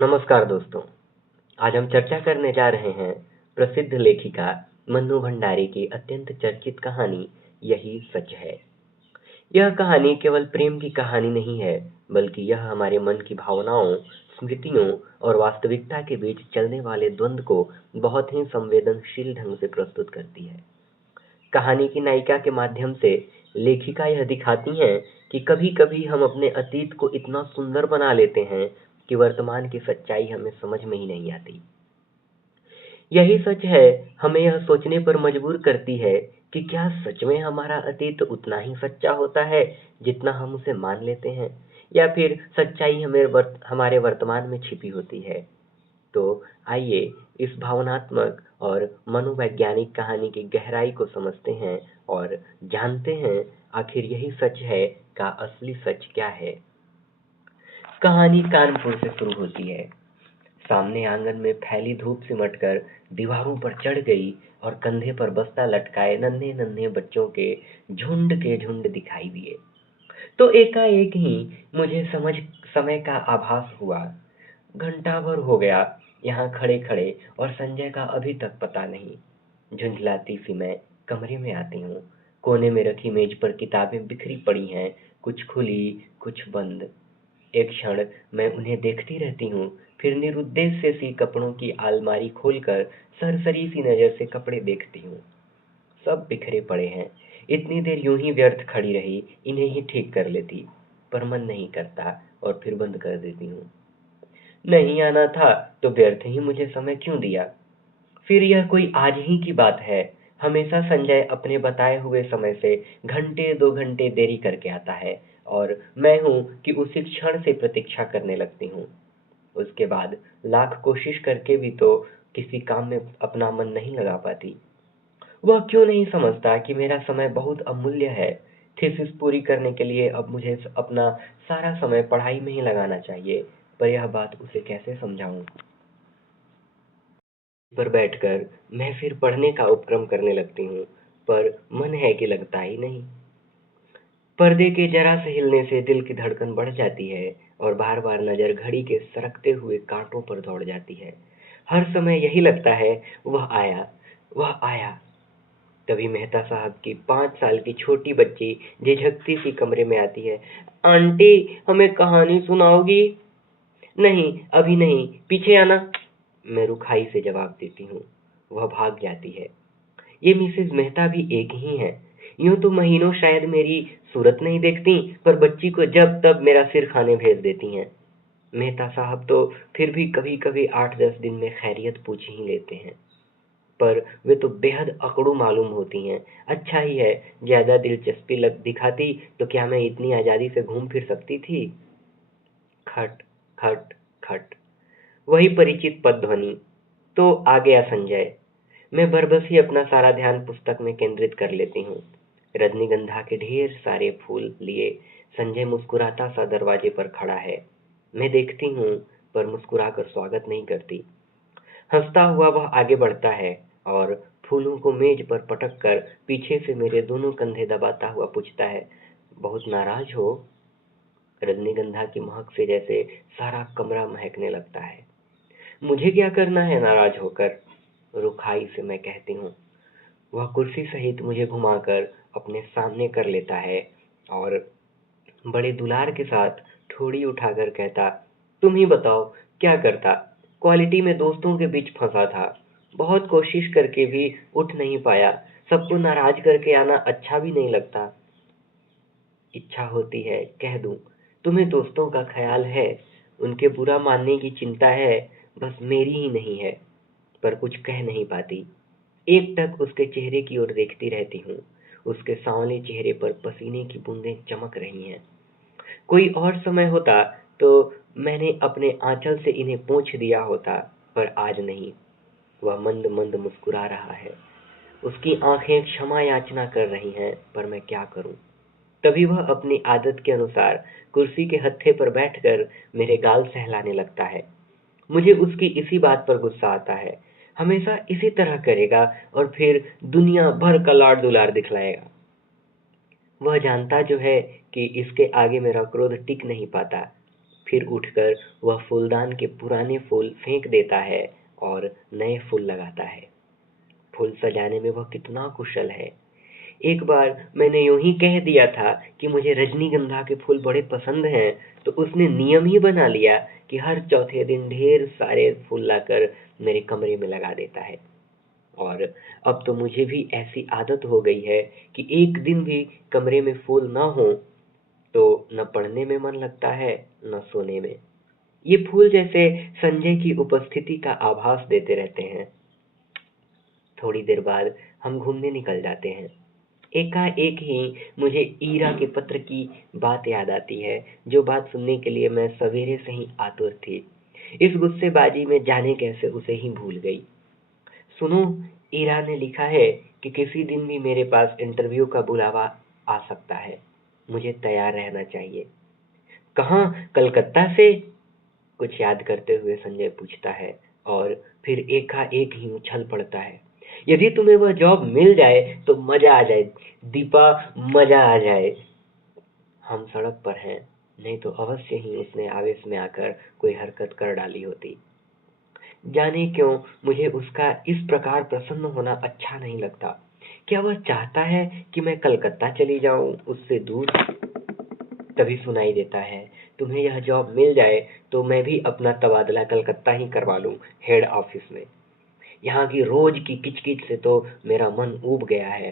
नमस्कार दोस्तों। आज हम चर्चा करने जा रहे हैं प्रसिद्ध लेखिका मन्नू भंडारी की अत्यंत चर्चित कहानी यही सच है। यह कहानी केवल प्रेम की कहानी नहीं है, बल्कि यह हमारे मन की भावनाओं, स्मृतियों और वास्तविकता के बीच चलने वाले द्वंद्व को बहुत ही संवेदनशील ढंग से प्रस्तुत करती है। कहानी की नायिका के माध्यम से लेखिका यह दिखाती हैं कि कभी-कभी हम अपने अतीत को इतना सुंदर बना लेते हैं कि वर्तमान की सच्चाई हमें समझ में ही नहीं आती। यही सच है हमें यह सोचने पर मजबूर करती है कि क्या सच में हमारा अतीत उतना ही सच्चा होता है जितना हम उसे मान लेते हैं, या फिर सच्चाई हमारे वर्तमान में छिपी होती है। तो आइए इस भावनात्मक और मनोवैज्ञानिक कहानी की गहराई को समझते हैं और जानते हैं आखिर यही सच है का असली सच क्या है। कहानी कानपुर से शुरू होती है। सामने आंगन में फैली धूप सिमटकर दीवारों पर चढ़ गई और कंधे पर बस्ता लटकाए नन्हे नन्हे बच्चों के झुंड दिखाई दिए। तो एकाएक ही मुझे समय का आभास हुआ। घंटा भर हो गया यहाँ खड़े खड़े और संजय का अभी तक पता नहीं। झुंझलाती सी मैं कमरे में आती हूँ। कोने में रखी मेज पर किताबें बिखरी पड़ी हैं, कुछ खुली कुछ बंद। एक क्षण मैं उन्हें देखती रहती हूँ, फिर निरुद्देश्य सी कपड़ों की अलमारी खोलकर सरसरी सी नजर से कपड़े देखती हूँ। सब बिखरे पड़े हैं। इतनी देर यूं ही व्यर्थ खड़ी रही, इन्हें ही ठीक कर लेती, पर मन नहीं करता और फिर बंद कर देती हूँ। नहीं आना था तो व्यर्थ ही मुझे समय क्यों दिया। फिर यह कोई आज ही की बात है। हमेशा संजय अपने बताए हुए समय से घंटे 2 घंटे देरी करके आता है और मैं हूँ कि उसी क्षण से प्रतीक्षा करने लगती हूँ। उसके बाद लाख कोशिश करके भी तो किसी काम में अपना मन नहीं लगा पाती। वह क्यों नहीं समझता कि मेरा समय बहुत अमूल्य है। थीसिस पूरी करने के लिए अब मुझे अपना सारा समय पढ़ाई में ही लगाना चाहिए, पर यह बात उसे कैसे समझाऊं। पर बैठकर मैं फिर पढ़ने का उपक्रम करने लगती हूँ, पर मन है कि लगता ही नहीं। पर्दे के जरा से हिलने से दिल की धड़कन बढ़ जाती है और बार बार नजर घड़ी के सरकते हुए कांटों पर दौड़ जाती है। हर समय यही लगता है, वह आया, वह आया। तभी मेहता साहब की 5 साल की छोटी बच्ची झिझकती सी कमरे में आती है। आंटी, हमें कहानी सुनाओगी? नहीं, अभी नहीं, पीछे आना, मैं रुखाई से जवाब देती हूँ। वह भाग जाती है। ये मिसेज मेहता भी एक ही हैं। यूं तो महीनों शायद मेरी सूरत नहीं देखती, पर बच्ची को जब तब मेरा सिर खाने भेज देती हैं। मेहता साहब तो फिर भी कभी कभी 8-10 दिन में खैरियत पूछ ही लेते हैं, पर वे तो बेहद अकड़ू मालूम होती हैं। अच्छा ही है, ज्यादा दिलचस्पी लग दिखाती तो क्या मैं इतनी आजादी से घूम फिर सकती थी। खट खट खट, वही परिचित पद ध्वनि। तो आ गया संजय। मैं बरबस ही अपना सारा ध्यान पुस्तक में केंद्रित कर लेती हूँ। रजनीगंधा के ढेर सारे फूल लिए संजय मुस्कुराता सा दरवाजे पर खड़ा है। मैं देखती हूँ, पर मुस्कुराकर स्वागत नहीं करती। हंसता हुआ वह आगे बढ़ता है और फूलों को मेज पर पटक कर पीछे से मेरे दोनों कंधे दबाता हुआ पूछता है, बहुत नाराज हो? रजनीगंधा की महक से जैसे सारा कमरा महकने लगता है। मुझे क्या करना है नाराज होकर, रुखाई से मैं कहती हूँ। वह कुर्सी सहित मुझे घुमाकर अपने सामने कर लेता है और बड़े दुलार के साथ ठोड़ी उठाकर कहता, तुम ही बताओ क्या करता। क्वालिटी में दोस्तों के बीच फंसा था, बहुत कोशिश करके भी उठ नहीं पाया। सबको नाराज करके आना अच्छा भी नहीं लगता। इच्छा होती है कह दूं, तुम्हें दोस्तों का ख्याल है, उनके बुरा मानने की चिंता है, बस मेरी ही नहीं है, पर कुछ कह नहीं पाती। एकटक उसके चेहरे की ओर देखती रहती हूँ। उसके सांवले चेहरे पर पसीने की बूंदें चमक रही हैं। कोई और समय होता तो मैंने अपने आंचल से इन्हें पोंछ दिया होता, पर आज नहीं। वह मंद मंद मुस्कुरा रहा है। उसकी आंखें क्षमा याचना कर रही हैं, पर मैं क्या करूं। तभी वह अपनी आदत के अनुसार कुर्सी के हत्थे पर बैठकर मेरे गाल सहलाने लगता है। मुझे उसकी इसी बात पर गुस्सा आता है। हमेशा इसी तरह करेगा और फिर दुनिया भर का लाड दुलार दिखलाएगा। वह जानता जो है कि इसके आगे मेरा क्रोध टिक नहीं पाता, फिर उठकर वह फूलदान के पुराने फूल फेंक देता है और नए फूल लगाता है। फूल सजाने में वह कितना कुशल है। एक बार मैंने यूं ही कह दिया था कि मुझे रजनीगंधा के फूल बड़े पसंद हैं, तो उसने नियम ही बना लिया कि हर चौथे दिन ढेर सारे फूल लाकर मेरे कमरे में लगा देता है। और अब तो मुझे भी ऐसी आदत हो गई है कि एक दिन भी कमरे में फूल ना हो तो न पढ़ने में मन लगता है न सोने में। ये फूल जैसे संजय की उपस्थिति का आभास देते रहते हैं। थोड़ी देर बाद हम घूमने निकल जाते हैं। एकाएक ही मुझे ईरा के पत्र की बात याद आती है, जो बात सुनने के लिए मैं सवेरे से ही आतुर थी। इस गुस्सेबाजी में जाने कैसे उसे ही भूल गई। सुनो, ईरा ने लिखा है कि किसी दिन भी मेरे पास इंटरव्यू का बुलावा आ सकता है। मुझे तैयार रहना चाहिए। कहाँ, कलकत्ता से? कुछ याद करते हुए संजय पूछता है और फिर एकाएक ही उछल पड़ता है। यदि तुम्हें वह जॉब मिल जाए तो मजा आ जाए दीपा, मजा आ जाए। हम सड़क पर हैं, नहीं तो अवश्य ही उसने आवेश में आकर कोई हरकत कर डाली होती। जाने क्यों मुझे उसका इस प्रकार प्रसन्न होना अच्छा नहीं लगता। क्या वह चाहता है कि मैं कलकत्ता चली जाऊं उससे दूर? तभी सुनाई देता है, तुम्हें यह जॉब मिल जाए तो मैं भी अपना तबादला कलकत्ता ही करवा लूं, हेड ऑफिस में। यहाँ की रोज की किचकिच से तो मेरा मन ऊब गया है।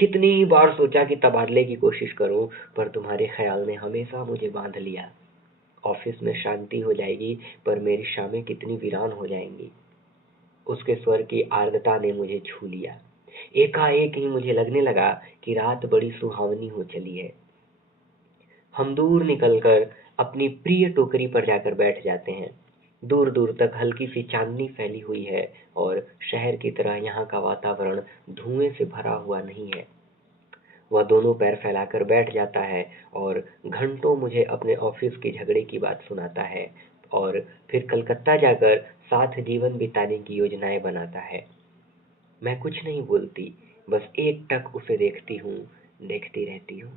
कितनी बार सोचा कि तबादले की कोशिश करूं, पर तुम्हारे ख्याल ने हमेशा मुझे बांध लिया। ऑफिस में शांति हो जाएगी, पर मेरी शामें कितनी वीरान हो जाएंगी। उसके स्वर की आर्द्रता ने मुझे छू लिया। एकाएक ही मुझे लगने लगा कि रात बड़ी सुहावनी हो चली है। हम दूर निकलकर अपनी प्रिय टोकरी पर जाकर बैठ जाते हैं। दूर दूर तक हल्की सी चांदनी फैली हुई है और शहर की तरह यहाँ का वातावरण धुएं से भरा हुआ नहीं है। वह दोनों पैर फैलाकर बैठ जाता है और घंटों मुझे अपने ऑफिस के झगड़े की बात सुनाता है और फिर कलकत्ता जाकर साथ जीवन बिताने की योजनाएं बनाता है। मैं कुछ नहीं बोलती, बस एकटक उसे देखती हूँ, देखती रहती हूँ।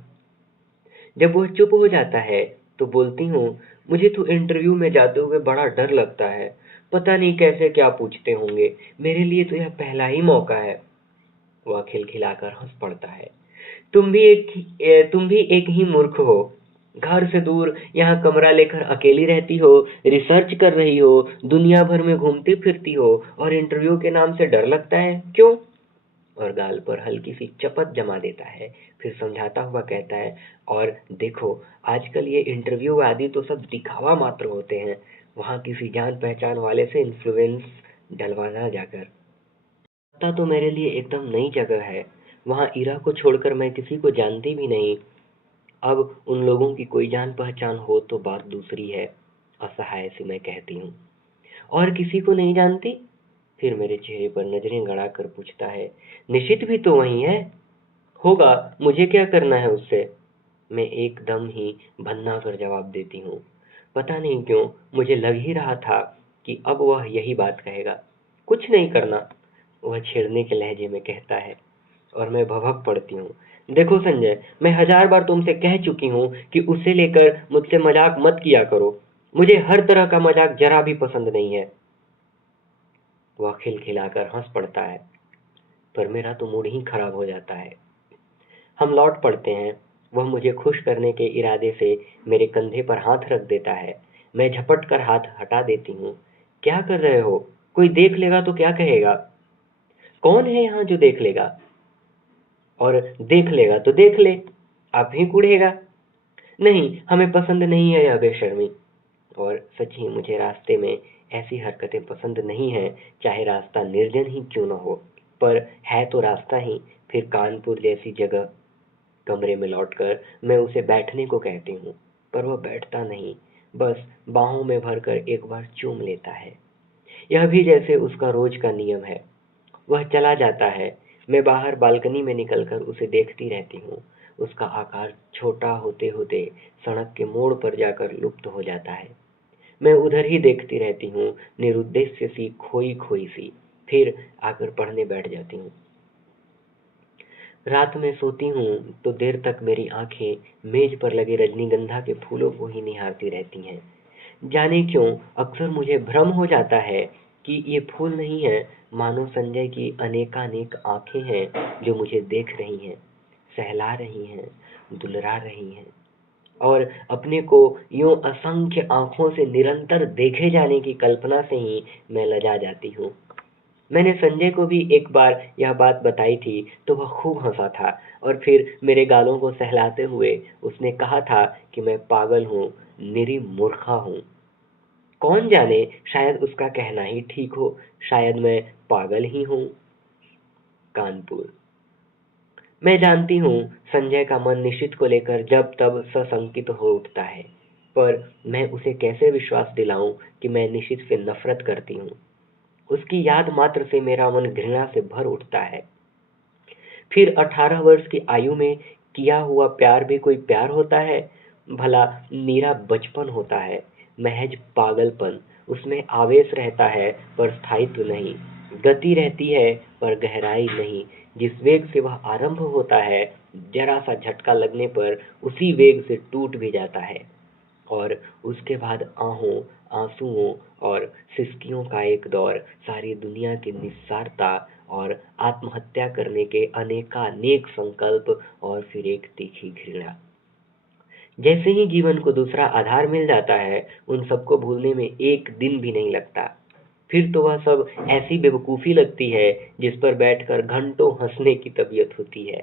जब वह चुप हो जाता है तो बोलती हूँ, मुझे तो इंटरव्यू में जाते हुए बड़ा डर लगता है। पता नहीं कैसे क्या पूछते होंगे। मेरे लिए तो यह पहला ही मौका है। वह खिलखिलाकर हंस पड़ता है। तुम भी एक ही मूर्ख हो। घर से दूर यहाँ कमरा लेकर अकेली रहती हो, रिसर्च कर रही हो, दुनिया भर में घूमती फिरती हो और इंटरव्यू के नाम से डर लगता है, क्यों? और गाल पर हल्की सी चपत जमा देता है। फिर समझाता हुआ कहता है, और देखो, आजकल ये इंटरव्यू आदि तो सब दिखावा मात्र होते हैं। वहाँ किसी जान पहचान वाले से इन्फ्लुएंस डलवाना जाकर। पता तो मेरे लिए एकदम नई जगह है। वहाँ ईरा को छोड़कर मैं किसी को जानती भी नहीं। अब उन लोगों की कोई जान पहचान हो तो बात दूसरी है, असहाय सी मैं कहती हूँ। और किसी को नहीं जानती? फिर मेरे चेहरे पर नजरें गड़ाकर पूछता है। निशित भी तो वही है। होगा, मुझे क्या करना है उससे? मैं एकदम ही भन्ना कर जवाब देती हूँ। पता नहीं क्यों मुझे लग ही रहा था कि अब वह यही बात कहेगा। कुछ नहीं करना, वह छेड़ने के लहजे में कहता है। और मैं भभक पड़ती हूँ। देखो संजय, मैं हजार बार तुमसे कह चुकी हूँ कि उसे लेकर मुझसे मजाक मत किया करो। मुझे हर तरह का मजाक जरा भी पसंद नहीं है। वह खिलखिलाकर हंस पड़ता है, पर मेरा तो मूड ही खराब हो जाता है। हम लौट पड़ते हैं। वह मुझे खुश करने के इरादे से मेरे कंधे पर हाथ रख देता है। मैं झपट कर हाथ हटा देती हूँ। क्या कर रहे हो? कोई देख लेगा तो क्या कहेगा? कौन है यहाँ जो देख लेगा? और देख लेगा तो देख ले, आप ही कूढ़ेगा। नहीं, हमें पसंद नहीं है यह बेशर्मी। और सच ही मुझे रास्ते में ऐसी हरकतें पसंद नहीं हैं, चाहे रास्ता निर्जन ही क्यों न हो। पर है तो रास्ता ही। फिर कानपुर जैसी जगह कमरे में लौटकर मैं उसे बैठने को कहती हूँ, पर वह बैठता नहीं, बस बाहों में भरकर एक बार चूम लेता है। यह भी जैसे उसका रोज का नियम है। वह चला जाता है। मैं बाहर बालकनी में निकलकर उसे देखती रहती हूँ। उसका आकार छोटा होते होते सड़क के मोड़ पर जाकर लुप्त हो जाता है। मैं उधर ही देखती रहती हूँ, निरुद्देश्य सी, खोई खोई सी। फिर आकर पढ़ने बैठ जाती हूँ। रात में सोती हूँ तो देर तक मेरी आंखें मेज पर लगे रजनीगंधा के फूलों को ही निहारती रहती हैं। जाने क्यों अक्सर मुझे भ्रम हो जाता है कि ये फूल नहीं है, मानो संजय की अनेकानेक आंखें हैं जो मुझे देख रही हैं, सहला रही हैं, दुलरा रही हैं। और अपने को यूं असंख्य आंखों से निरंतर देखे जाने की कल्पना से ही मैं लजा जाती हूँ। मैंने संजय को भी एक बार यह बात बताई थी तो वह खूब हंसा था और फिर मेरे गालों को सहलाते हुए उसने कहा था कि मैं पागल हूँ, निरी मूर्खा हूँ। कौन जाने, शायद उसका कहना ही ठीक हो, शायद मैं पागल ही हूँ। कानपुर। मैं जानती हूँ संजय का मन निशित को लेकर जब तब सशंकित हो उठता है, पर मैं उसे कैसे विश्वास दिलाऊं कि मैं निशित से नफरत करती हूँ। उसकी याद मात्र से मेरा मन घृणा से भर उठता है। फिर 18 वर्ष की आयु में किया हुआ प्यार भी कोई प्यार होता है? भला नीरा बचपन होता है, महज पागलपन। उसमें आवेश रहता है पर स्थायित्व नहीं, गति रहती है पर गहराई नहीं। जिस वेग से वह आरंभ होता है, जरा सा झटका लगने पर उसी वेग से टूट भी जाता है। और उसके बाद आहों, आंसुओं और सिसकियों का एक दौर, सारी दुनिया की निस्सारता और आत्महत्या करने के अनेकानेक संकल्प और फिर एक तीखी घृणा। जैसे ही जीवन को दूसरा आधार मिल जाता है, उन सबको भूलने में एक दिन भी नहीं लगता। फिर तो वह सब ऐसी बेवकूफ़ी लगती है जिस पर बैठकर घंटों हंसने की तबीयत होती है।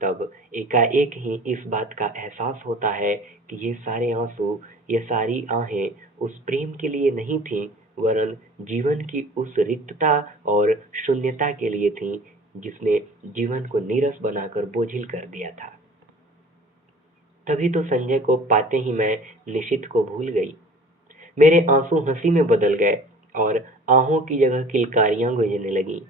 तब एकाएक ही इस बात का एहसास होता है कि ये सारे आंसू, ये सारी आहें उस प्रेम के लिए नहीं थीं, वरन जीवन की उस रिक्तता और शून्यता के लिए थीं जिसने जीवन को नीरस बनाकर बोझिल कर दिया था। तभी तो संजय को पाते ही मैं निशित को भूल गई। मेरे आंसू हंसी में बदल गए और आहों की जगह किलकारियां गूंजने लगीं।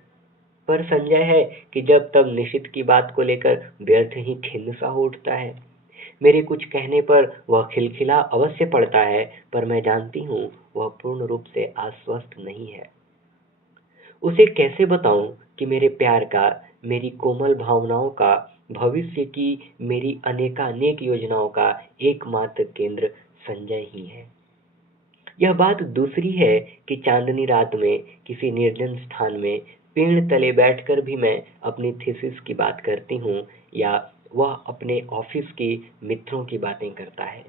पर संजय है कि जब तब निशित की बात को लेकर व्यर्थ ही खिन्न सा हो उठता है। मेरे कुछ कहने पर वह खिलखिला अवश्य पड़ता है, पर मैं जानती हूँ वह पूर्ण रूप से आश्वस्त नहीं है। उसे कैसे बताऊं कि मेरे प्यार का, मेरी कोमल भावनाओं का, भविष्य की मेरी अनेकानेक योजनाओं का एकमात्र केंद्र संजय ही है। यह बात दूसरी है कि चांदनी रात में किसी निर्जन स्थान में पेड़ तले बैठकर भी मैं अपनी थीसिस की बात करती हूँ, या वह अपने ऑफिस के मित्रों की बातें करता है,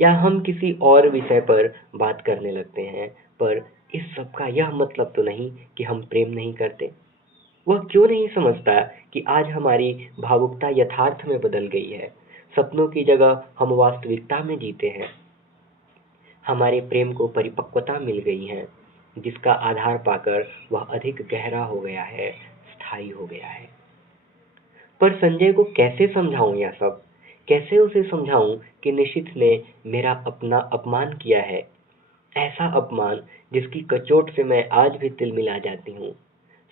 या हम किसी और विषय पर बात करने लगते हैं। पर इस सब का यह मतलब तो नहीं कि हम प्रेम नहीं करते। वह क्यों नहीं समझता कि आज हमारी भावुकता यथार्थ में बदल गई है। सपनों की जगह हम वास्तविकता में जीते हैं। हमारे प्रेम को परिपक्वता मिल गई है, जिसका आधार पाकर वह अधिक गहरा हो गया है, स्थायी हो गया है। पर संजय को कैसे समझाऊं यह सब? कैसे उसे समझाऊं कि निशित ने मेरा अपना अपमान किया है, ऐसा अपमान जिसकी कचोट से मैं आज भी तिलमिला जाती हूँ।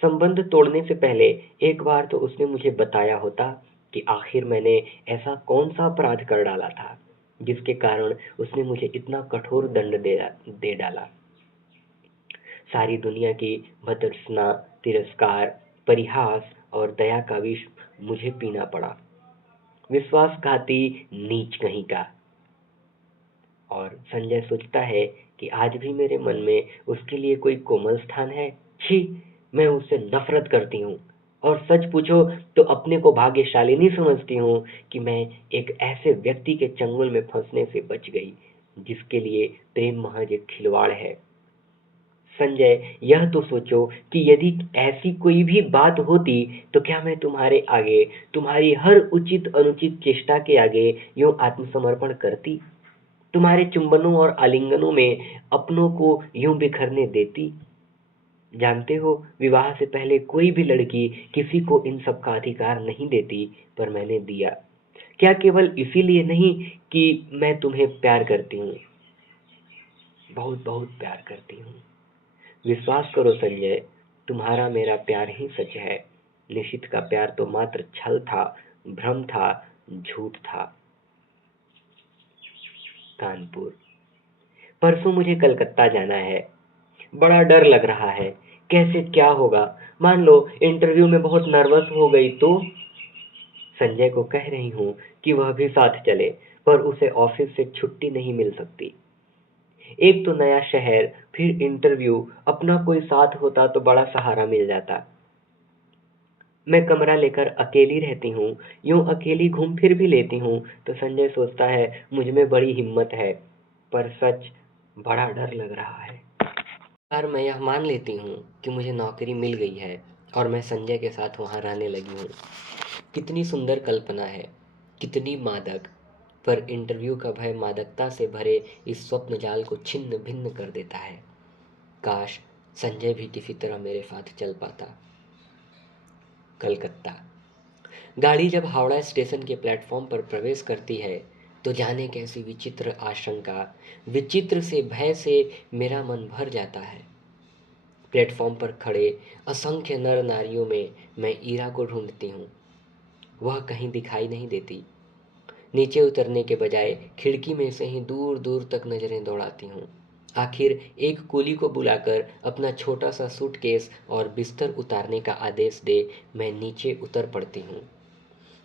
संबंध तोड़ने से पहले एक बार तो उसने मुझे बताया होता कि आखिर मैंने ऐसा कौन सा अपराध कर डाला था जिसके कारण उसने मुझे इतना कठोर दंड दे डाला। सारी दुनिया की भर्त्सना, तिरस्कार, परिहास और दया का विष मुझे पीना पड़ा। विश्वासघाती नीच कहीं का। और संजय सोचता है कि आज भी मेरे मन में उसके लिए कोई कोमल स्थान है। छी, मैं उससे नफरत करती हूँ। और सच पूछो तो अपने को भाग्यशालिनी समझती हूँ कि मैं एक ऐसे व्यक्ति के चंगुल में फंसने से बच गई जिसके लिए प्रेम महज एक खिलवाड़ है। संजय, यह तो सोचो कि यदि ऐसी कोई भी बात होती तो क्या मैं तुम्हारे आगे, तुम्हारी हर उचित अनुचित चेष्टा के आगे यूं आत्मसमर्पण करती, तुम्हारे चुंबनों और आलिंगनों में अपनों को यूं बिखरने देती? जानते हो, विवाह से पहले कोई भी लड़की किसी को इन सब का अधिकार नहीं देती, पर मैंने दिया। क्या केवल इसीलिए नहीं कि मैं तुम्हें प्यार करती हूँ, बहुत बहुत प्यार करती हूँ। विश्वास करो संजय, तुम्हारा मेरा प्यार ही सच है। निशित का प्यार तो मात्र छल था, भ्रम था, झूठ था। कानपुर। परसों मुझे कलकत्ता जाना है। बड़ा डर लग रहा है। कैसे क्या होगा? मान लो इंटरव्यू में बहुत नर्वस हो गई तो? संजय को कह रही हूँ कि वह भी साथ चले, पर उसे ऑफिस से छुट्टी नहीं मिल सकती। एक तो नया शहर, फिर इंटरव्यू, अपना कोई साथ होता तो बड़ा सहारा मिल जाता। मैं कमरा लेकर अकेली रहती हूँ, यूं अकेली घूम फिर भी लेती हूँ तो संजय सोचता है मुझ में बड़ी हिम्मत है, पर सच बड़ा डर लग रहा है। यार मैं यह मान लेती हूँ कि मुझे नौकरी मिल गई है और मैं संजय के साथ वहाँ रहने लगी हूँ। कितनी सुंदर कल्पना है, कितनी मादक, पर इंटरव्यू का भय मादकता से भरे इस स्वप्न जाल को छिन्न भिन्न कर देता है। काश संजय भी किसी तरह मेरे साथ चल पाता। कलकत्ता। गाड़ी जब हावड़ा स्टेशन के प्लेटफॉर्म पर प्रवेश करती है तो जाने कैसी विचित्र आशंका, विचित्र से भय से मेरा मन भर जाता है। प्लेटफॉर्म पर खड़े असंख्य नर नारियों में मैं ईरा को ढूंढती हूँ। वह कहीं दिखाई नहीं देती। नीचे उतरने के बजाय खिड़की में से ही दूर दूर तक नजरें दौड़ाती हूँ। आखिर एक कुली को बुलाकर अपना छोटा सा सूटकेस और बिस्तर उतारने का आदेश दे मैं नीचे उतर पड़ती हूँ।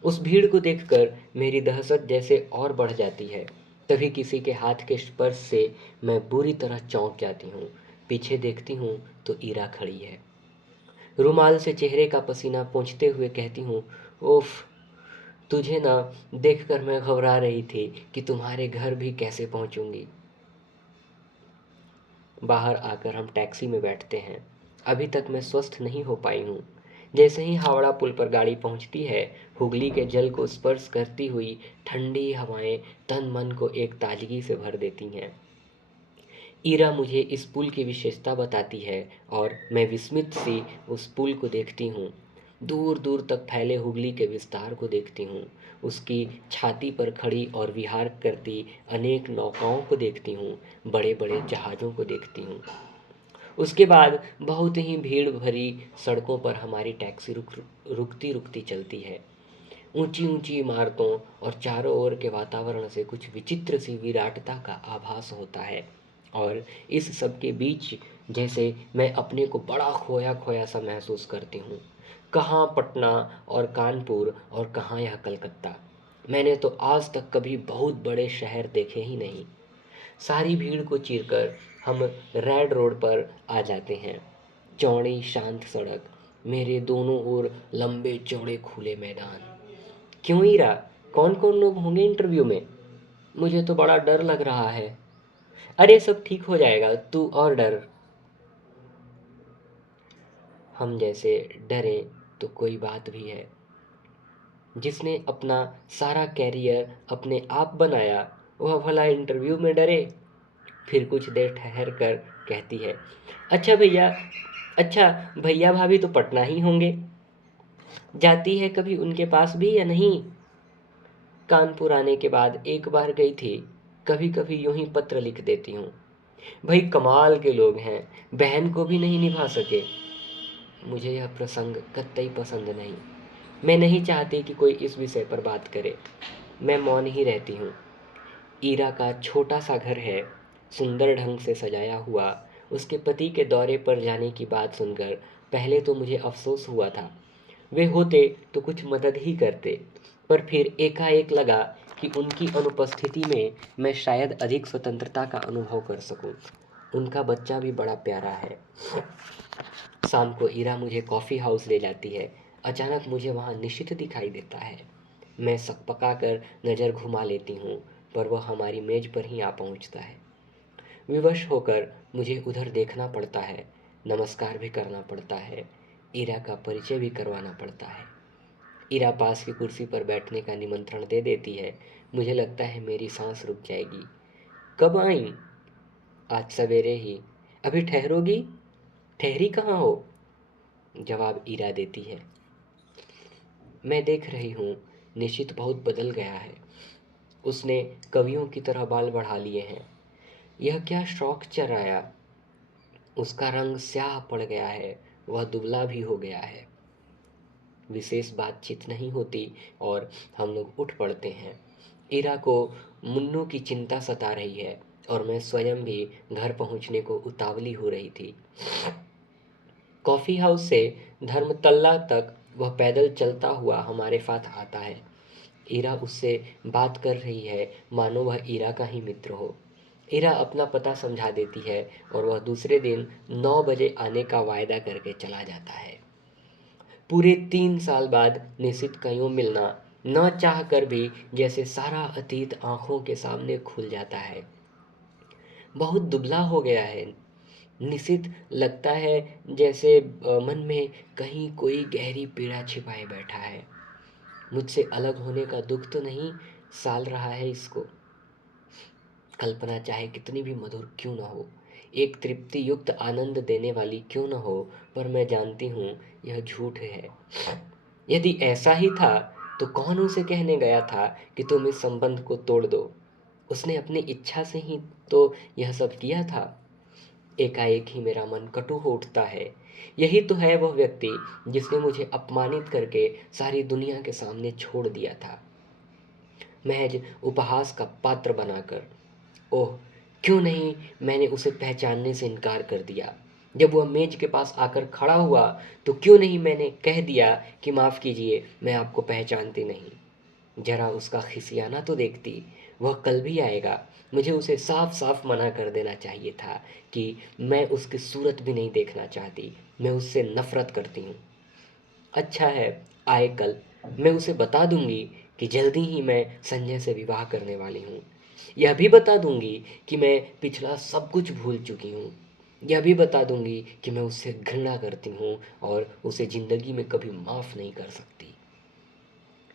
उस भीड़ को देखकर मेरी दहशत जैसे और बढ़ जाती है। तभी किसी के हाथ के स्पर्श से मैं बुरी तरह चौंक जाती हूँ। पीछे देखती हूँ तो ईरा खड़ी है। रुमाल से चेहरे का पसीना पोंछते हुए कहती हूँ, ओफ, तुझे ना देखकर मैं घबरा रही थी कि तुम्हारे घर भी कैसे पहुंचूंगी। बाहर आकर हम टैक्सी में बैठते हैं। अभी तक मैं स्वस्थ नहीं हो पाई हूँ। जैसे ही हावड़ा पुल पर गाड़ी पहुंचती है, हुगली के जल को स्पर्श करती हुई ठंडी हवाएं तन मन को एक ताजगी से भर देती हैं। ईरा मुझे इस पुल की विशेषता बताती है और मैं विस्मित सी उस पुल को देखती हूँ। दूर दूर तक फैले हुगली के विस्तार को देखती हूँ। उसकी छाती पर खड़ी और विहार करती अनेक नौकाओं को देखती हूँ। बड़े बड़े जहाज़ों को देखती हूँ। उसके बाद बहुत ही भीड़ भरी सड़कों पर हमारी टैक्सी रुकती रुकती चलती है। ऊंची ऊंची इमारतों और चारों ओर के वातावरण से कुछ विचित्र सी विराटता का आभास होता है और इस सब के बीच जैसे मैं अपने को बड़ा खोया खोया सा महसूस करती हूँ। कहाँ पटना और कानपुर और कहाँ यह कलकत्ता। मैंने तो आज तक कभी बहुत बड़े शहर देखे ही नहीं। सारी भीड़ को चीरकर हम रेड रोड पर आ जाते हैं। चौड़ी शांत सड़क, मेरे दोनों ओर लंबे चौड़े खुले मैदान। क्यों हीरा, कौन कौन लोग होंगे इंटरव्यू में? मुझे तो बड़ा डर लग रहा है। अरे सब ठीक हो जाएगा, तू और डर। हम जैसे डरे तो कोई बात भी है। जिसने अपना सारा कैरियर अपने आप बनाया वह भला इंटरव्यू में डरे? फिर कुछ देर ठहर कर कहती है, अच्छा भैया, अच्छा भैया भाभी तो पटना ही होंगे। जाती है कभी उनके पास भी या नहीं? कानपुर आने के बाद एक बार गई थी। कभी कभी यूं ही पत्र लिख देती हूँ। भाई कमाल के लोग हैं, बहन को भी नहीं निभा सके। मुझे यह प्रसंग कतई पसंद नहीं। मैं नहीं चाहती कि कोई इस विषय पर बात करे। मैं मौन ही रहती हूँ। ईरा का छोटा सा घर है, सुंदर ढंग से सजाया हुआ। उसके पति के दौरे पर जाने की बात सुनकर पहले तो मुझे अफसोस हुआ था। वे होते तो कुछ मदद ही करते, पर फिर एकाएक लगा कि उनकी अनुपस्थिति में मैं शायद अधिक स्वतंत्रता का अनुभव कर सकूं। उनका बच्चा भी बड़ा प्यारा है। शाम को ईरा मुझे कॉफ़ी हाउस ले जाती है। अचानक मुझे वहाँ निशित दिखाई देता है। मैं सकपका कर नज़र घुमा लेती हूँ, पर वह हमारी मेज पर ही आ पहुँचता है। विवश होकर मुझे उधर देखना पड़ता है, नमस्कार भी करना पड़ता है, ईरा का परिचय भी करवाना पड़ता है। ईरा पास की कुर्सी पर बैठने का निमंत्रण दे देती है। मुझे लगता है मेरी सांस रुक जाएगी। कब आई? आज सवेरे ही। अभी ठहरोगी? ठहरी कहाँ हो? जवाब ईरा देती है। मैं देख रही हूँ, निश्चित बहुत बदल गया है। उसने कवियों की तरह बाल बढ़ा लिए हैं। यह क्या शौक चराया। उसका रंग स्याह पड़ गया है, वह दुबला भी हो गया है। विशेष बातचीत नहीं होती और हम लोग उठ पड़ते हैं। ईरा को मुन्नू की चिंता सता रही है और मैं स्वयं भी घर पहुंचने को उतावली हो रही थी। कॉफ़ी हाउस से धर्मतल्ला तक वह पैदल चलता हुआ हमारे साथ आता है। ईरा उससे बात कर रही है मानो वह ईरा का ही मित्र हो। इरा अपना पता समझा देती है और वह दूसरे दिन 9 बजे आने का वायदा करके चला जाता है। पूरे 3 साल बाद निशित का यूं मिलना, न चाह कर भी जैसे सारा अतीत आंखों के सामने खुल जाता है। बहुत दुबला हो गया है निशित, लगता है जैसे मन में कहीं कोई गहरी पीड़ा छिपाए बैठा है। मुझसे अलग होने का दुख तो नहीं साल रहा है इसको। कल्पना चाहे कितनी भी मधुर क्यों न हो, एक तृप्ति युक्त आनंद देने वाली क्यों न हो, पर मैं जानती हूँ यह झूठ है। यदि ऐसा ही था तो कौन उसे कहने गया था कि तुम इस संबंध को तोड़ दो। उसने अपनी इच्छा से ही तो यह सब किया था। एकाएक ही मेरा मन कटु हो उठता है। यही तो है वह व्यक्ति जिसने मुझे अपमानित करके सारी दुनिया के सामने छोड़ दिया था, महज उपहास का पात्र बनाकर। ओह, क्यों नहीं मैंने उसे पहचानने से इनकार कर दिया। जब वह मेज के पास आकर खड़ा हुआ तो क्यों नहीं मैंने कह दिया कि माफ़ कीजिए, मैं आपको पहचानती नहीं। जरा उसका खिसियाना तो देखती। वह कल भी आएगा। मुझे उसे साफ साफ मना कर देना चाहिए था कि मैं उसकी सूरत भी नहीं देखना चाहती, मैं उससे नफरत करती हूँ। अच्छा है, आए कल। मैं उसे बता दूंगी कि जल्दी ही मैं संजय से विवाह करने वाली हूँ। यह भी बता दूंगी कि मैं पिछला सब कुछ भूल चुकी हूँ। यह भी बता दूंगी कि मैं उससे घृणा करती हूँ और उसे ज़िंदगी में कभी माफ़ नहीं कर सकती।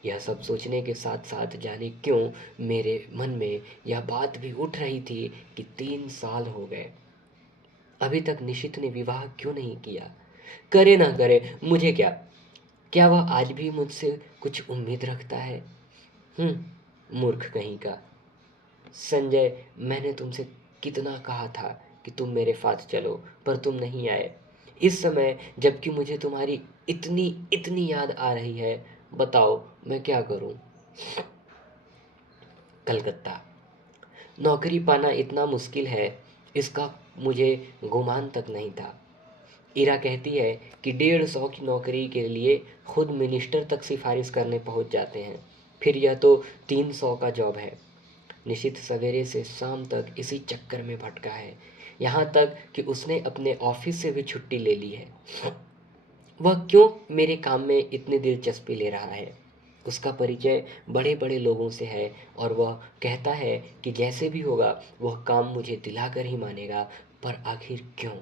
यह सब सोचने के साथ साथ जाने क्यों मेरे मन में यह बात भी उठ रही थी कि 3 साल हो गए, अभी तक निशित ने विवाह क्यों नहीं किया। करे ना करे मुझे क्या। क्या वह आज भी मुझसे कुछ उम्मीद रखता है? मूर्ख कहीं का। संजय, मैंने तुमसे कितना कहा था कि तुम मेरे साथ चलो, पर तुम नहीं आए। इस समय जबकि मुझे तुम्हारी इतनी इतनी याद आ रही है, बताओ मैं क्या करूं। कलकत्ता। नौकरी पाना इतना मुश्किल है, इसका मुझे गुमान तक नहीं था। इरा कहती है कि 150 की नौकरी के लिए खुद मिनिस्टर तक सिफारिश करने पहुंच जाते हैं, फिर यह तो 300 का जॉब है। निशित सवेरे से शाम तक इसी चक्कर में भटका है, यहाँ तक कि उसने अपने ऑफिस से भी छुट्टी ले ली है। वह क्यों मेरे काम में इतनी दिलचस्पी ले रहा है? उसका परिचय बड़े बड़े लोगों से है और वह कहता है कि जैसे भी होगा वह काम मुझे दिलाकर ही मानेगा, पर आखिर क्यों?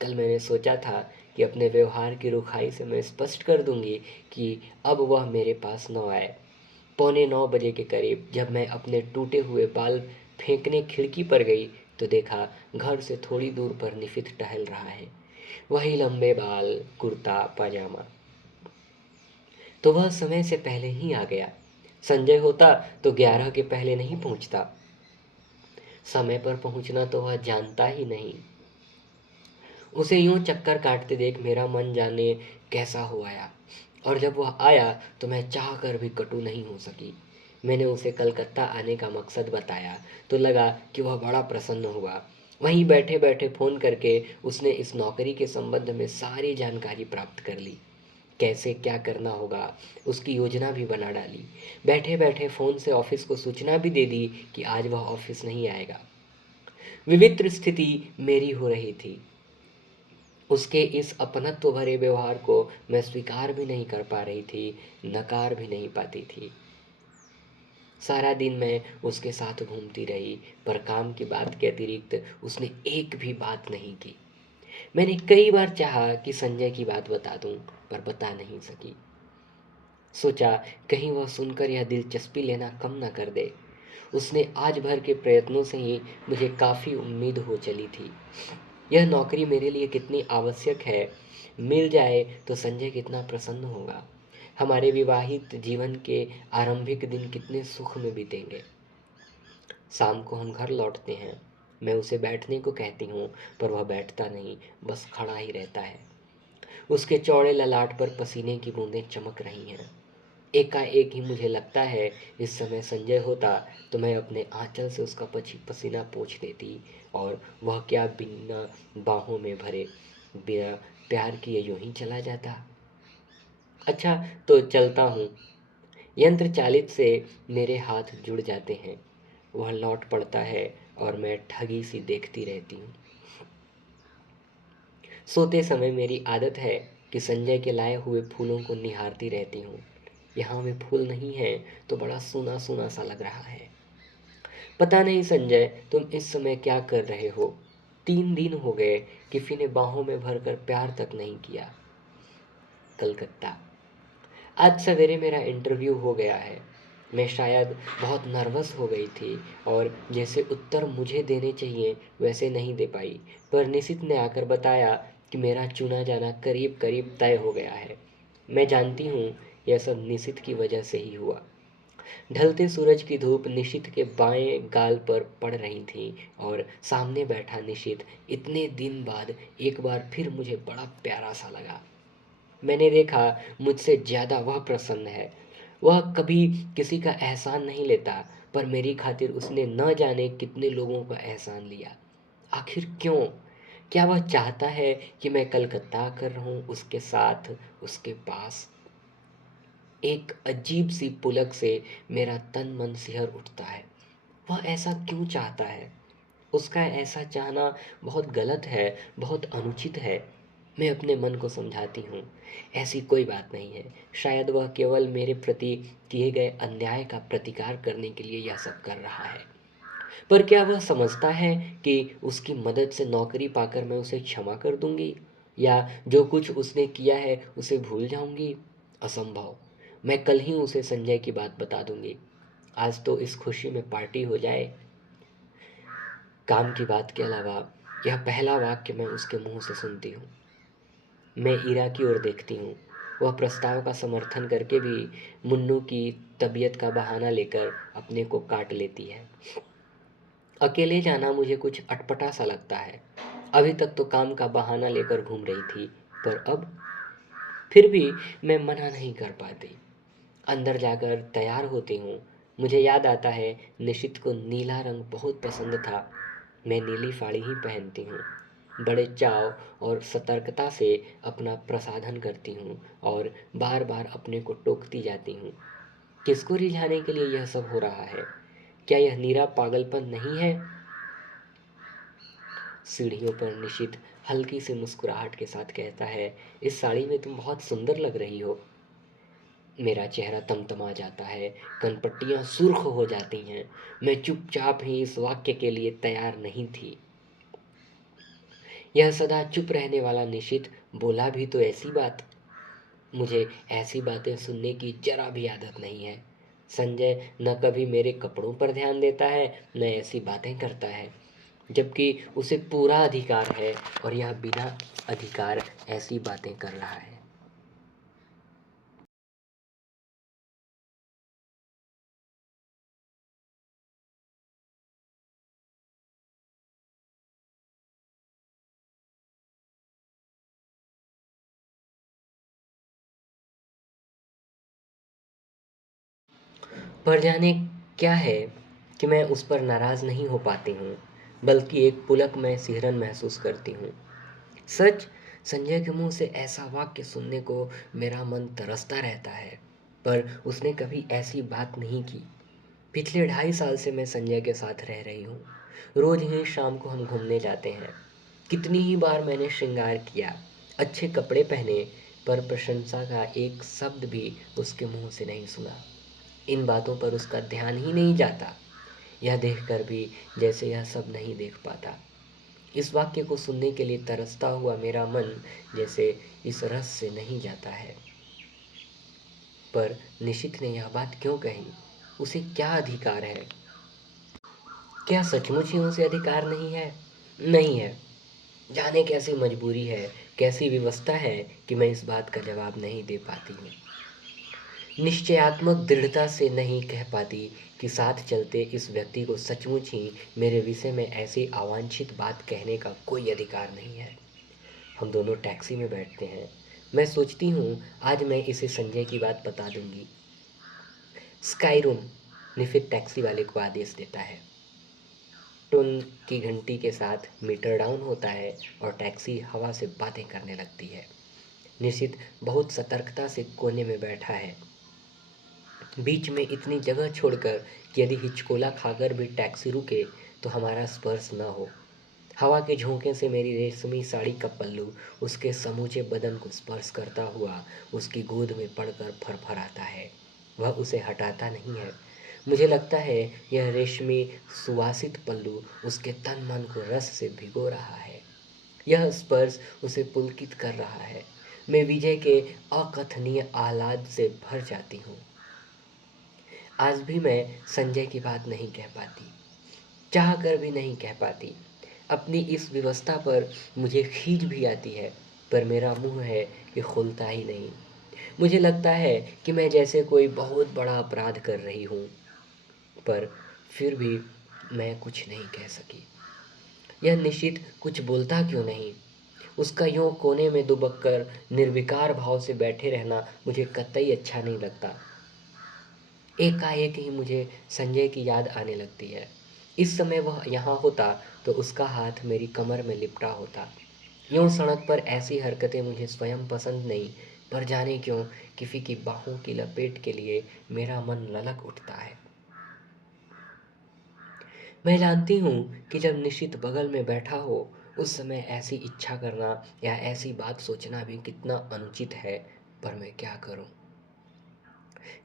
कल मैंने सोचा था कि अपने व्यवहार की रुखाई से मैं स्पष्ट कर दूंगी कि अब वह मेरे पास न आए। 8:45 के करीब जब मैं अपने टूटे हुए बाल फेंकने खिड़की पर गई तो देखा घर से थोड़ी दूर पर निशित टहल रहा है। वही लंबे बाल, कुर्ता पाजामा। तो वह समय से पहले ही आ गया। संजय होता तो 11 के पहले नहीं पहुंचता। समय पर पहुंचना तो वह जानता ही नहीं। उसे यूं चक्कर काटते देख मेरा मन जाने कैसा हो आया, और जब वह आया तो मैं चाह कर भी कटु नहीं हो सकी। मैंने उसे कलकत्ता आने का मकसद बताया तो लगा कि वह बड़ा प्रसन्न हुआ। वहीं बैठे बैठे फ़ोन करके उसने इस नौकरी के संबंध में सारी जानकारी प्राप्त कर ली। कैसे क्या करना होगा उसकी योजना भी बना डाली। बैठे बैठे फ़ोन से ऑफिस को सूचना भी दे दी कि आज वह ऑफिस नहीं आएगा। विचित्र स्थिति मेरी हो रही थी। उसके इस अपनत्व भरे व्यवहार को मैं स्वीकार भी नहीं कर पा रही थी, नकार भी नहीं पाती थी। सारा दिन मैं उसके साथ घूमती रही, पर काम की बात के अतिरिक्त उसने एक भी बात नहीं की। मैंने कई बार चाहा कि संजय की बात बता दूं, पर बता नहीं सकी। सोचा कहीं वह सुनकर यह दिलचस्पी लेना कम न कर दे। उसने आज भर के प्रयत्नों से ही मुझे काफ़ी उम्मीद हो चली थी। यह नौकरी मेरे लिए कितनी आवश्यक है, मिल जाए तो संजय कितना प्रसन्न होगा। हमारे विवाहित जीवन के आरंभिक दिन कितने सुख में बीतेंगे। शाम को हम घर लौटते हैं। मैं उसे बैठने को कहती हूँ, पर वह बैठता नहीं, बस खड़ा ही रहता है। उसके चौड़े ललाट पर पसीने की बूंदें चमक रही हैं। एकाएक ही मुझे लगता है इस समय संजय होता तो मैं अपने आंचल से उसका पसीना पोंछ देती और वह क्या बिना बाहों में भरे, बिना प्यार किए यूं ही चला जाता। अच्छा, तो चलता हूँ। यंत्र चालित से मेरे हाथ जुड़ जाते हैं। वह लौट पड़ता है और मैं ठगी सी देखती रहती हूँ। सोते समय मेरी आदत है कि संजय के लाए हुए फूलों को निहारती रहती हूँ। यहाँ वे फूल नहीं हैं तो बड़ा सूना सूना सा लग रहा है। पता नहीं संजय, तुम इस समय क्या कर रहे हो? 3 दिन हो गए किसी ने बाहों में भरकर प्यार तक नहीं किया। कलकत्ता। आज सवेरे मेरा इंटरव्यू हो गया है। मैं शायद बहुत नर्वस हो गई थी और जैसे उत्तर मुझे देने चाहिए वैसे नहीं दे पाई, पर निशित ने आकर बताया कि मेरा चुना जाना करीब करीब तय हो गया है। मैं जानती हूँ यह सब निशित की वजह से ही हुआ। ढलते सूरज की धूप निशित के बाएं गाल पर पड़ रही थी और सामने बैठा निशित इतने दिन बाद एक बार फिर मुझे बड़ा प्यारा सा लगा। मैंने देखा मुझसे ज़्यादा वह प्रसन्न है। वह कभी किसी का एहसान नहीं लेता, पर मेरी खातिर उसने न जाने कितने लोगों का एहसान लिया। आखिर क्यों? क्या वह चाहता है कि मैं कलकत्ता आकर रहूं उसके साथ, उसके पास? एक अजीब सी पुलक से मेरा तन मन सिहर उठता है। वह ऐसा क्यों चाहता है? उसका ऐसा चाहना बहुत गलत है, बहुत अनुचित है। मैं अपने मन को समझाती हूँ, ऐसी कोई बात नहीं है। शायद वह केवल मेरे प्रति किए गए अन्याय का प्रतिकार करने के लिए यह सब कर रहा है। पर क्या वह समझता है कि उसकी मदद से नौकरी पाकर मैं उसे क्षमा कर दूंगी या जो कुछ उसने किया है उसे भूल जाऊंगी? असंभव। मैं कल ही उसे संजय की बात बता दूंगी। आज तो इस खुशी में पार्टी हो जाए। काम की बात के अलावा यह पहला वाक्य मैं उसके मुंह से सुनती हूँ। मैं ईरा की ओर देखती हूँ। वह प्रस्ताव का समर्थन करके भी मुन्नू की तबीयत का बहाना लेकर अपने को काट लेती है। अकेले जाना मुझे कुछ अटपटा सा लगता है। अभी तक तो काम का बहाना लेकर घूम रही थी, पर अब फिर भी मैं मना नहीं कर पाती। अंदर जाकर तैयार होती हूँ। मुझे याद आता है निशित को नीला रंग बहुत पसंद था। मैं नीली साड़ी ही पहनती हूँ। बड़े चाव और सतर्कता से अपना प्रसाधन करती हूँ और बार बार अपने को टोकती जाती हूँ। किसको रिझाने के लिए यह सब हो रहा है? क्या यह नीरा पागलपन नहीं है? सीढ़ियों पर निशित हल्की सी मुस्कुराहट के साथ कहता है, इस साड़ी में तुम बहुत सुंदर लग रही हो। मेरा चेहरा तमतमा जाता है, कनपट्टियां सुर्ख हो जाती हैं। मैं चुपचाप ही इस वाक्य के लिए तैयार नहीं थी। यह सदा चुप रहने वाला निशित बोला भी तो ऐसी बात। मुझे ऐसी बातें सुनने की जरा भी आदत नहीं है। संजय न कभी मेरे कपड़ों पर ध्यान देता है, न ऐसी बातें करता है, जबकि उसे पूरा अधिकार है और यह बिना अधिकार ऐसी बातें कर रहा है। पर जाने क्या है कि मैं उस पर नाराज़ नहीं हो पाती हूँ, बल्कि एक पुलक में सिहरन महसूस करती हूँ। सच, संजय के मुंह से ऐसा वाक्य सुनने को मेरा मन तरसता रहता है, पर उसने कभी ऐसी बात नहीं की। पिछले 2.5 साल से मैं संजय के साथ रह रही हूँ। रोज ही शाम को हम घूमने जाते हैं। कितनी ही बार मैंने श्रृंगार किया, अच्छे कपड़े पहने, पर प्रशंसा का एक शब्द भी उसके मुंह से नहीं सुना। इन बातों पर उसका ध्यान ही नहीं जाता। यह देखकर भी जैसे यह सब नहीं देख पाता। इस वाक्य को सुनने के लिए तरसता हुआ मेरा मन जैसे इस रस से नहीं जाता है। पर निशित ने यह बात क्यों कही? उसे क्या अधिकार है? क्या सचमुच ही उसे अधिकार नहीं है? नहीं है। जाने कैसी मजबूरी है, कैसी व्यवस्था है कि मैं इस बात का जवाब नहीं दे पाती हूँ। निश्चयात्मक दृढ़ता से नहीं कह पाती कि साथ चलते इस व्यक्ति को सचमुच ही मेरे विषय में ऐसी अवांछित बात कहने का कोई अधिकार नहीं है। हम दोनों टैक्सी में बैठते हैं। मैं सोचती हूँ आज मैं इसे संजय की बात बता दूंगी। स्काई रूम, निफित टैक्सी वाले को आदेश देता है। टुन की घंटी के साथ मीटर डाउन होता है और टैक्सी हवा से बातें करने लगती है। निशित बहुत सतर्कता से कोने में बैठा है। बीच में इतनी जगह छोड़कर कि यदि हिचकोला खाकर भी टैक्सी रुके तो हमारा स्पर्श न हो। हवा के झोंके से मेरी रेशमी साड़ी का पल्लू उसके समूचे बदन को स्पर्श करता हुआ उसकी गोद में पड़कर फरफराता है। वह उसे हटाता नहीं है। मुझे लगता है यह रेशमी सुवासित पल्लू उसके तन मन को रस से भिगो रहा है। यह स्पर्श उसे पुलकित कर रहा है। मैं विजय के अकथनीय आह्लाद से भर जाती हूँ। आज भी मैं संजय की बात नहीं कह पाती, चाह कर भी नहीं कह पाती। अपनी इस व्यवस्था पर मुझे खीज भी आती है, पर मेरा मुंह है कि खुलता ही नहीं। मुझे लगता है कि मैं जैसे कोई बहुत बड़ा अपराध कर रही हूँ, पर फिर भी मैं कुछ नहीं कह सकी। यह निश्चित कुछ बोलता क्यों नहीं? उसका यूं कोने में दुबक कर निर्विकार भाव से बैठे रहना मुझे कतई अच्छा नहीं लगता। एकाएक ही मुझे संजय की याद आने लगती है। इस समय वह यहाँ होता तो उसका हाथ मेरी कमर में लिपटा होता। यूं सड़क पर ऐसी हरकतें मुझे स्वयं पसंद नहीं, पर जाने क्यों किसी की बाहों की लपेट के लिए मेरा मन ललक उठता है। मैं जानती हूँ कि जब निश्चित बगल में बैठा हो उस समय ऐसी इच्छा करना या ऐसी बात सोचना भी कितना अनुचित है, पर मैं क्या करूँ?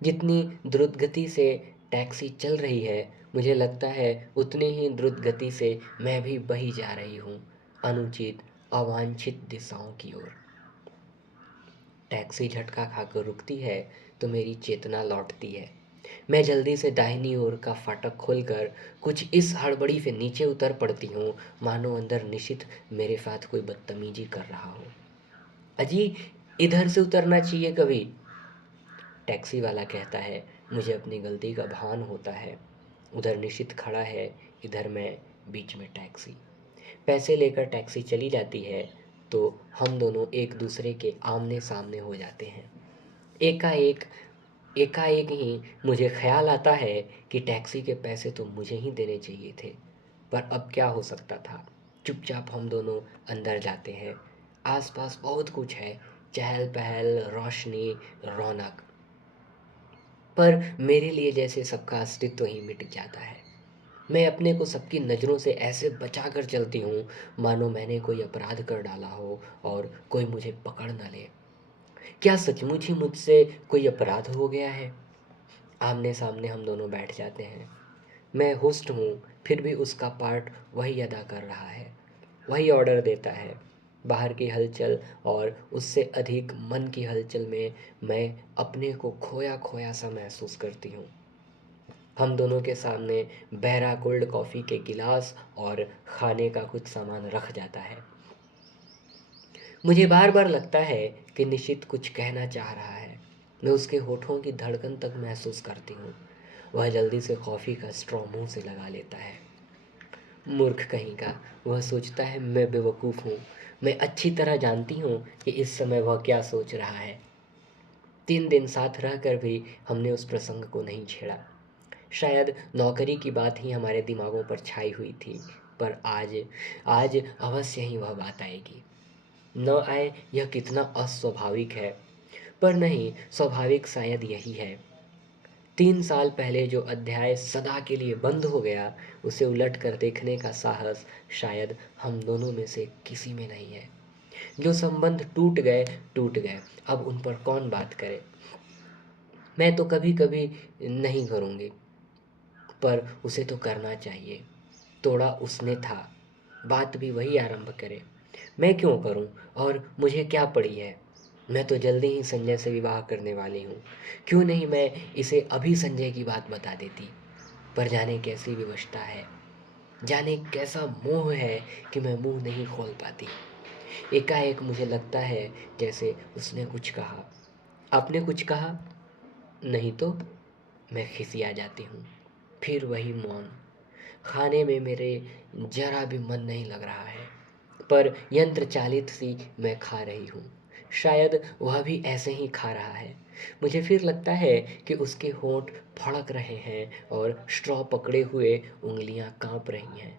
जितनी द्रुत गति से टैक्सी चल रही है, मुझे लगता है उतनी ही द्रुत गति से मैं भी बही जा रही हूँ, अनुचित अवांछित दिशाओं की ओर। टैक्सी झटका खाकर रुकती है तो मेरी चेतना लौटती है। मैं जल्दी से दाहिनी ओर का फाटक खोलकर कुछ इस हड़बड़ी से नीचे उतर पड़ती हूँ, मानो अंदर निशित मेरे साथ कोई बदतमीजी कर रहा हो। अजी, इधर से उतरना चाहिए कभी, टैक्सी वाला कहता है। मुझे अपनी गलती का भान होता है। उधर निशित खड़ा है, इधर मैं, बीच में टैक्सी। पैसे लेकर टैक्सी चली जाती है तो हम दोनों एक दूसरे के आमने सामने हो जाते हैं। एकाएक एकाएक ही मुझे ख्याल आता है कि टैक्सी के पैसे तो मुझे ही देने चाहिए थे, पर अब क्या हो सकता था। चुपचाप हम दोनों अंदर जाते हैं। आसपास बहुत कुछ है, चहल पहल, रोशनी, रौनक, पर मेरे लिए जैसे सबका अस्तित्व ही मिट जाता है। मैं अपने को सबकी नज़रों से ऐसे बचा कर चलती हूँ मानो मैंने कोई अपराध कर डाला हो और कोई मुझे पकड़ न ले। क्या सचमुच ही मुझसे कोई अपराध हो गया है? आमने सामने हम दोनों बैठ जाते हैं। मैं होस्ट हूँ, फिर भी उसका पार्ट वही अदा कर रहा है, वही ऑर्डर देता है। बाहर की हलचल और उससे अधिक मन की हलचल में मैं अपने को खोया खोया सा महसूस करती हूँ। हम दोनों के सामने बहरा कोल्ड कॉफ़ी के गिलास और खाने का कुछ सामान रख जाता है। मुझे बार बार लगता है कि निशित कुछ कहना चाह रहा है। मैं उसके होठों की धड़कन तक महसूस करती हूँ। वह जल्दी से कॉफ़ी का स्ट्रॉ मुंह से लगा लेता है। मूर्ख कहीं का, वह सोचता है मैं बेवकूफ़ हूँ। मैं अच्छी तरह जानती हूँ कि इस समय वह क्या सोच रहा है। 3 दिन साथ रहकर भी हमने उस प्रसंग को नहीं छेड़ा। शायद नौकरी की बात ही हमारे दिमागों पर छाई हुई थी, पर आज आज अवश्य ही वह बात आएगी। न आए यह कितना अस्वाभाविक है, पर नहीं, स्वाभाविक शायद यही है। 3 साल पहले जो अध्याय सदा के लिए बंद हो गया, उसे उलट कर देखने का साहस शायद हम दोनों में से किसी में नहीं है। जो संबंध टूट गए, अब उन पर कौन बात करे। मैं तो कभी कभी नहीं करूँगी, पर उसे तो करना चाहिए। तोड़ा उसने था, बात भी वही आरंभ करे। मैं क्यों करूं, और मुझे क्या पड़ी है? मैं तो जल्दी ही संजय से विवाह करने वाली हूँ। क्यों नहीं मैं इसे अभी संजय की बात बता देती? पर जाने कैसी विवशता है, जाने कैसा मोह है कि मैं मुंह नहीं खोल पाती। एकाएक मुझे लगता है जैसे उसने कुछ कहा। आपने कुछ कहा? नहीं तो? मैं खिसिया जाती हूँ। फिर वही मौन। खाने में मेरे जरा भी मन नहीं लग रहा है, पर यंत्र चालित सी मैं खा रही हूँ। शायद वह भी ऐसे ही खा रहा है। मुझे फिर लगता है कि उसके होंठ फड़क रहे हैं और स्ट्रॉ पकड़े हुए उंगलियां कांप रही हैं।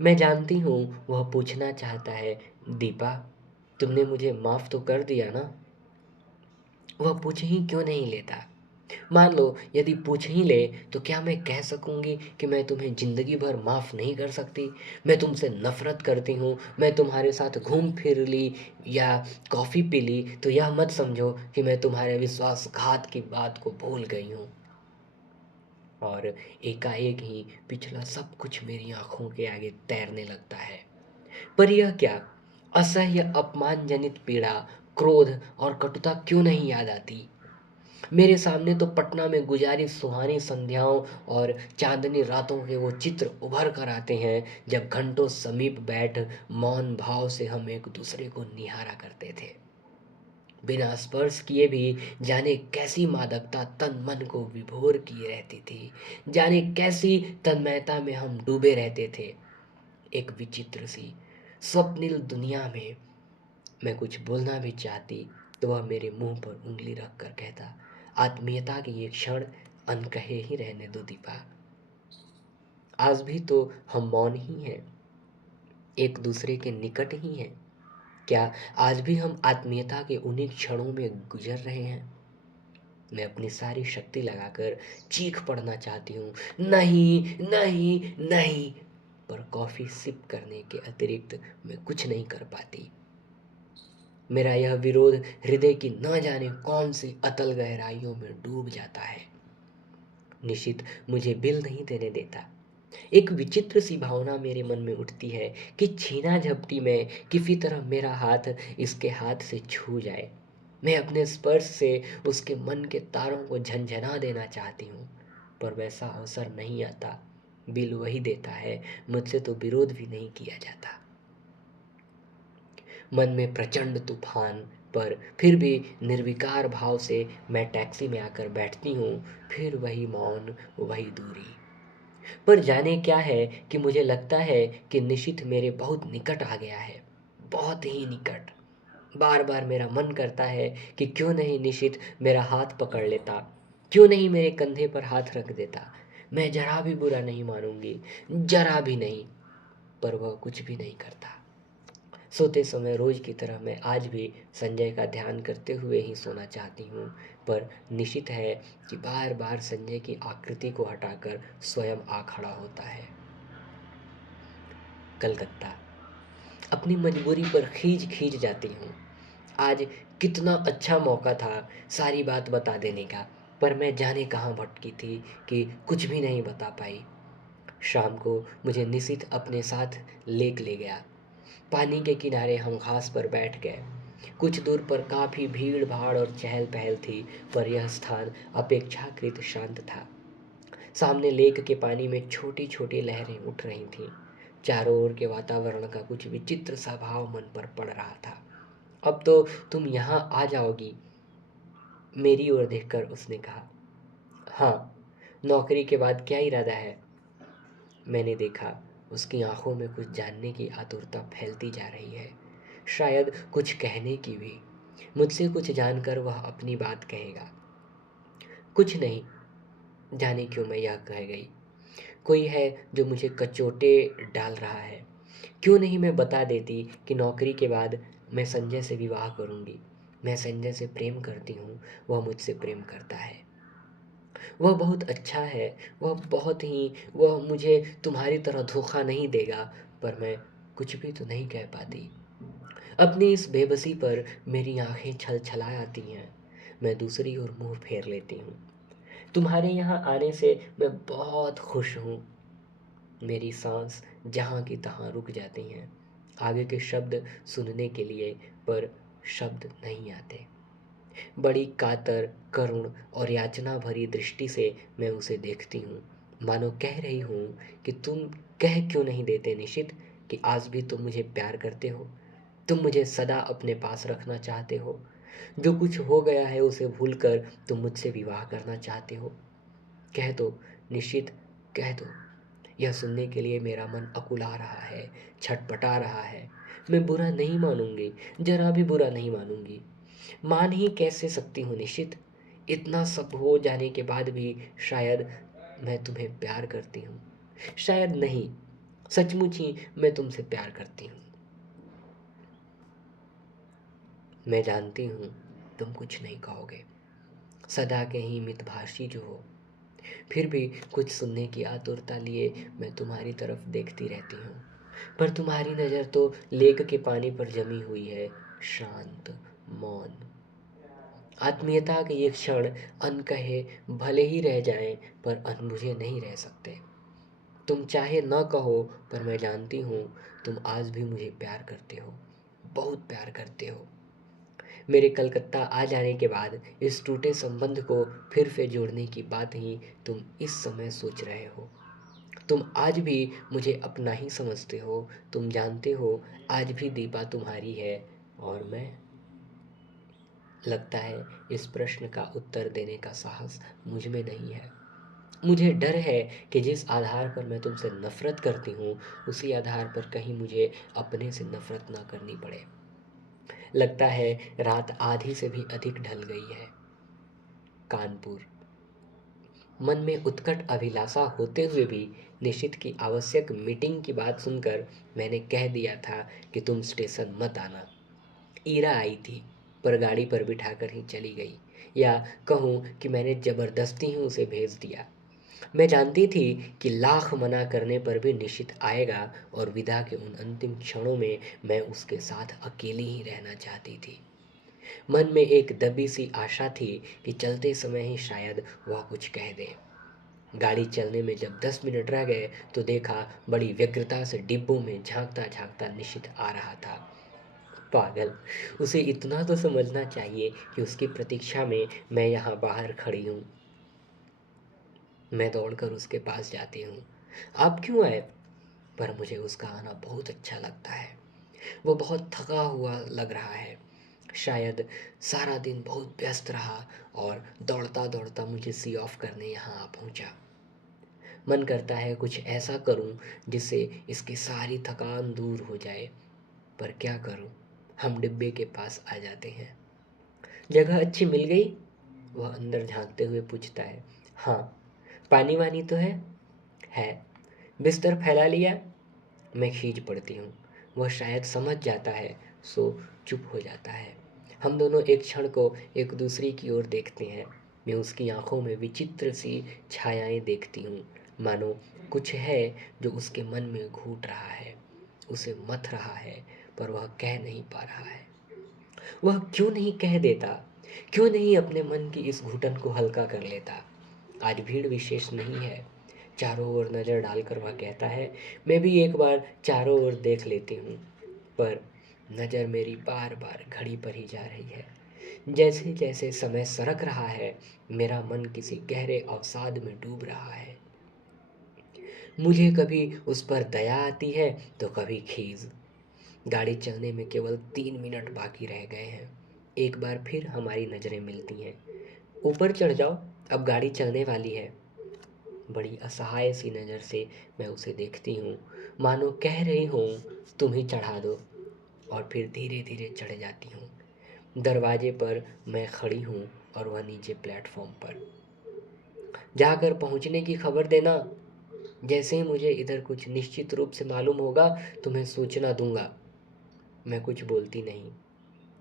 मैं जानती हूँ वह पूछना चाहता है, दीपा, तुमने मुझे माफ़ तो कर दिया ना? वह पूछ ही क्यों नहीं लेता? मान लो यदि पूछ ही ले तो क्या मैं कह सकूंगी कि मैं तुम्हें ज़िंदगी भर माफ़ नहीं कर सकती? मैं तुमसे नफ़रत करती हूँ, मैं तुम्हारे साथ घूम फिर ली या कॉफ़ी पी ली तो यह मत समझो कि मैं तुम्हारे विश्वासघात की बात को भूल गई हूँ। और एकाएक ही पिछला सब कुछ मेरी आँखों के आगे तैरने लगता है। पर यह क्या? असह्य अपमानजनित पीड़ा, क्रोध और कटुता क्यों नहीं याद आती? मेरे सामने तो पटना में गुजारी सुहानी संध्याओं और चांदनी रातों के वो चित्र उभर कर आते हैं जब घंटों समीप बैठ मौन भाव से हम एक दूसरे को निहारा करते थे। बिना स्पर्श किए भी जाने कैसी मादकता तन मन को विभोर किए रहती थी, जाने कैसी तन्मयता में हम डूबे रहते थे। एक विचित्र सी स्वप्निल दुनिया में मैं कुछ बोलना भी चाहती तो वह मेरे मुंह पर उंगली रख कर कहता, आत्मीयता के ये क्षण अनकहे ही रहने दो दीपा। आज भी तो हम मौन ही हैं, एक दूसरे के निकट ही हैं। क्या आज भी हम आत्मीयता के उन्हीं क्षणों में गुजर रहे हैं? मैं अपनी सारी शक्ति लगाकर चीख पड़ना चाहती हूँ, नहीं नहीं नहीं, पर कॉफी सिप करने के अतिरिक्त मैं कुछ नहीं कर पाती। मेरा यह विरोध हृदय की न जाने कौन सी अतल गहराइयों में डूब जाता है। निशित मुझे बिल नहीं देने देता। एक विचित्र सी भावना मेरे मन में उठती है कि छीना झपटी में किसी तरह मेरा हाथ इसके हाथ से छू जाए। मैं अपने स्पर्श से उसके मन के तारों को झंझना देना चाहती हूँ, पर वैसा अवसर नहीं आता। बिल वही देता है, मुझसे तो विरोध भी नहीं किया जाता। मन में प्रचंड तूफान, पर फिर भी निर्विकार भाव से मैं टैक्सी में आकर बैठती हूँ। फिर वही मौन, वही दूरी। पर जाने क्या है कि मुझे लगता है कि निशित मेरे बहुत निकट आ गया है, बहुत ही निकट। बार बार मेरा मन करता है कि क्यों नहीं निशित मेरा हाथ पकड़ लेता, क्यों नहीं मेरे कंधे पर हाथ रख देता। मैं जरा भी बुरा नहीं मानूंगी, जरा भी नहीं। पर वह कुछ भी नहीं करता। सोते समय रोज की तरह मैं आज भी संजय का ध्यान करते हुए ही सोना चाहती हूँ, पर निश्चित है कि बार बार संजय की आकृति को हटाकर स्वयं आ खड़ा होता है। कलकत्ता। अपनी मजबूरी पर खींच खींच जाती हूँ। आज कितना अच्छा मौका था सारी बात बता देने का, पर मैं जाने कहाँ भटकी थी कि कुछ भी नहीं बता पाई। शाम को मुझे निशित अपने साथ लेक ले गया। पानी के किनारे हम घास पर बैठ गए। कुछ दूर पर काफी भीड़ भाड़ और चहल पहल थी, पर यह स्थान अपेक्षाकृत शांत था। सामने लेक के पानी में छोटी छोटी लहरें उठ रही थीं। चारों ओर के वातावरण का कुछ विचित्र सा भाव मन पर पड़ रहा था। अब तो तुम यहाँ आ जाओगी, मेरी ओर देखकर उसने कहा। हाँ, नौकरी के बाद क्या इरादा है? मैंने देखा उसकी आंखों में कुछ जानने की आतुरता फैलती जा रही है, शायद कुछ कहने की भी। मुझसे कुछ जानकर वह अपनी बात कहेगा। कुछ नहीं, जाने क्यों मैं यह कह गई। कोई है जो मुझे कचोटे डाल रहा है। क्यों नहीं मैं बता देती कि नौकरी के बाद मैं संजय से विवाह करूंगी। मैं संजय से प्रेम करती हूँ, वह मुझसे प्रेम करता है। वह बहुत अच्छा है, वह मुझे तुम्हारी तरह धोखा नहीं देगा। पर मैं कुछ भी तो नहीं कह पाती। अपनी इस बेबसी पर मेरी आंखें छल छला आती हैं। मैं दूसरी ओर मुंह फेर लेती हूँ। तुम्हारे यहाँ आने से मैं बहुत खुश हूँ। मेरी सांस जहाँ की तहाँ रुक जाती हैं आगे के शब्द सुनने के लिए, पर शब्द नहीं आते। बड़ी कातर, करुण और याचना भरी दृष्टि से मैं उसे देखती हूँ, मानो कह रही हूँ कि तुम कह क्यों नहीं देते निशित कि आज भी तुम मुझे प्यार करते हो, तुम मुझे सदा अपने पास रखना चाहते हो, जो कुछ हो गया है उसे भूलकर तुम मुझसे विवाह करना चाहते हो। कह दो निशित, कह दो। यह सुनने के लिए मेरा मन अकुला रहा है, छटपटा रहा है। मैं बुरा नहीं मानूंगी, जरा भी बुरा नहीं मानूंगी। मान ही कैसे सकती हूँ निशित? इतना सब हो जाने के बाद भी शायद मैं तुम्हें प्यार करती हूँ। शायद नहीं, सचमुच ही मैं तुमसे प्यार करती हूँ। मैं जानती हूँ तुम कुछ नहीं कहोगे। सदा के ही मितभाषी जो हो, फिर भी कुछ सुनने की आतुरता लिए मैं तुम्हारी तरफ देखती रहती हूँ। पर तुम्हारी नज़र तो लेक के पानी पर जमी हुई है, शांत, मौन। आत्मीयता के ये क्षण अनकहे भले ही रह जाएं, पर अनबुझे नहीं रह सकते। तुम चाहे न कहो, पर मैं जानती हूँ तुम आज भी मुझे प्यार करते हो, बहुत प्यार करते हो। मेरे कलकत्ता आ जाने के बाद इस टूटे संबंध को फिर से जोड़ने की बात ही तुम इस समय सोच रहे हो। तुम आज भी मुझे अपना ही समझते हो। तुम जानते हो आज भी दीपा तुम्हारी है और मैं। लगता है इस प्रश्न का उत्तर देने का साहस मुझ में नहीं है। मुझे डर है कि जिस आधार पर मैं तुमसे नफरत करती हूँ, उसी आधार पर कहीं मुझे अपने से नफरत ना करनी पड़े। लगता है रात आधी से भी अधिक ढल गई है। कानपुर। मन में उत्कट अभिलाषा होते हुए भी निशित की आवश्यक मीटिंग की बात सुनकर मैंने कह दिया था कि तुम स्टेशन मत आना। ईरा आई थी, पर गाड़ी पर बिठाकर ही चली गई, या कहूँ कि मैंने ज़बरदस्ती ही उसे भेज दिया। मैं जानती थी कि लाख मना करने पर भी निशित आएगा, और विदा के उन अंतिम क्षणों में मैं उसके साथ अकेली ही रहना चाहती थी। मन में एक दबी सी आशा थी कि चलते समय ही शायद वह कुछ कह दे। गाड़ी चलने में जब 10 मिनट रह गए तो देखा बड़ी व्यग्रता से डिब्बों में झांकता झांकता निशित आ रहा था। पागल, उसे इतना तो समझना चाहिए कि उसकी प्रतीक्षा में मैं यहाँ बाहर खड़ी हूँ। मैं दौड़कर उसके पास जाती हूँ। आप क्यों आए? पर मुझे उसका आना बहुत अच्छा लगता है। वो बहुत थका हुआ लग रहा है। शायद सारा दिन बहुत व्यस्त रहा और दौड़ता दौड़ता मुझे सी ऑफ करने यहाँ आ पहुँचा। मन करता है कुछ ऐसा करूं जिससे इसकी सारी थकान दूर हो जाए, पर क्या करूं? हम डिब्बे के पास आ जाते हैं। जगह अच्छी मिल गई? वह अंदर झांकते हुए पूछता है। हाँ। पानी वानी तो है? है। बिस्तर फैला लिया? मैं खींच पड़ती हूँ। वह शायद समझ जाता है, सो चुप हो जाता है। हम दोनों एक क्षण को एक दूसरे की ओर देखते हैं। मैं उसकी आंखों में विचित्र सी छायाएं देखती हूँ, मानो कुछ है जो उसके मन में घूट रहा है, उसे मथ रहा है, पर वह कह नहीं पा रहा है। वह क्यों नहीं कह देता? क्यों नहीं अपने मन की इस घुटन को हल्का कर लेता? आज भीड़ विशेष नहीं है। चारों ओर नज़र डालकर वह कहता है, मैं भी एक बार चारों ओर देख लेती हूँ। पर नज़र मेरी बार बार घड़ी पर ही जा रही है। जैसे जैसे समय सरक रहा है, मेरा मन किसी गहरे अवसाद में डूब रहा है। मुझे कभी उस पर दया आती है तो कभी खीज। गाड़ी चलने में केवल 3 मिनट बाकी रह गए हैं। एक बार फिर हमारी नज़रें मिलती हैं। ऊपर चढ़ जाओ, अब गाड़ी चलने वाली है। बड़ी असहाय सी नज़र से मैं उसे देखती हूँ, मानो कह रही हूँ तुम ही चढ़ा दो, और फिर धीरे धीरे चढ़ जाती हूँ। दरवाजे पर मैं खड़ी हूँ और वह नीचे प्लेटफॉर्म पर। जाकर पहुँचने की खबर देना। जैसे ही मुझे इधर कुछ निश्चित रूप से मालूम होगा तुम्हें सूचना दूंगा। मैं कुछ बोलती नहीं,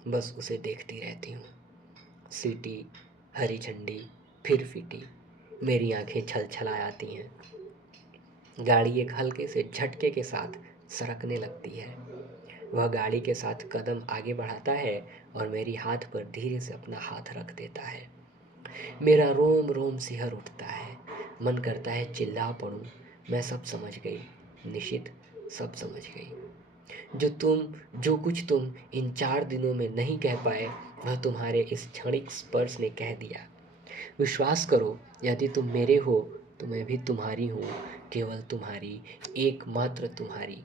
बस उसे देखती रहती हूँ। सीटी, हरी झंडी, फिर फीटी। मेरी आंखें छल छला आती हैं। गाड़ी एक हल्के से झटके के साथ सरकने लगती है। वह गाड़ी के साथ कदम आगे बढ़ाता है और मेरी हाथ पर धीरे से अपना हाथ रख देता है। मेरा रोम रोम सिहर उठता है। मन करता है चिल्ला पड़ूं। मैं सब समझ गई निशित, सब समझ गई। जो कुछ तुम इन 4 दिनों में नहीं कह पाए, वह तुम्हारे इस क्षणिक स्पर्श ने कह दिया। विश्वास करो, यदि तुम मेरे हो तो मैं भी तुम्हारी हूँ, केवल तुम्हारी, एकमात्र तुम्हारी।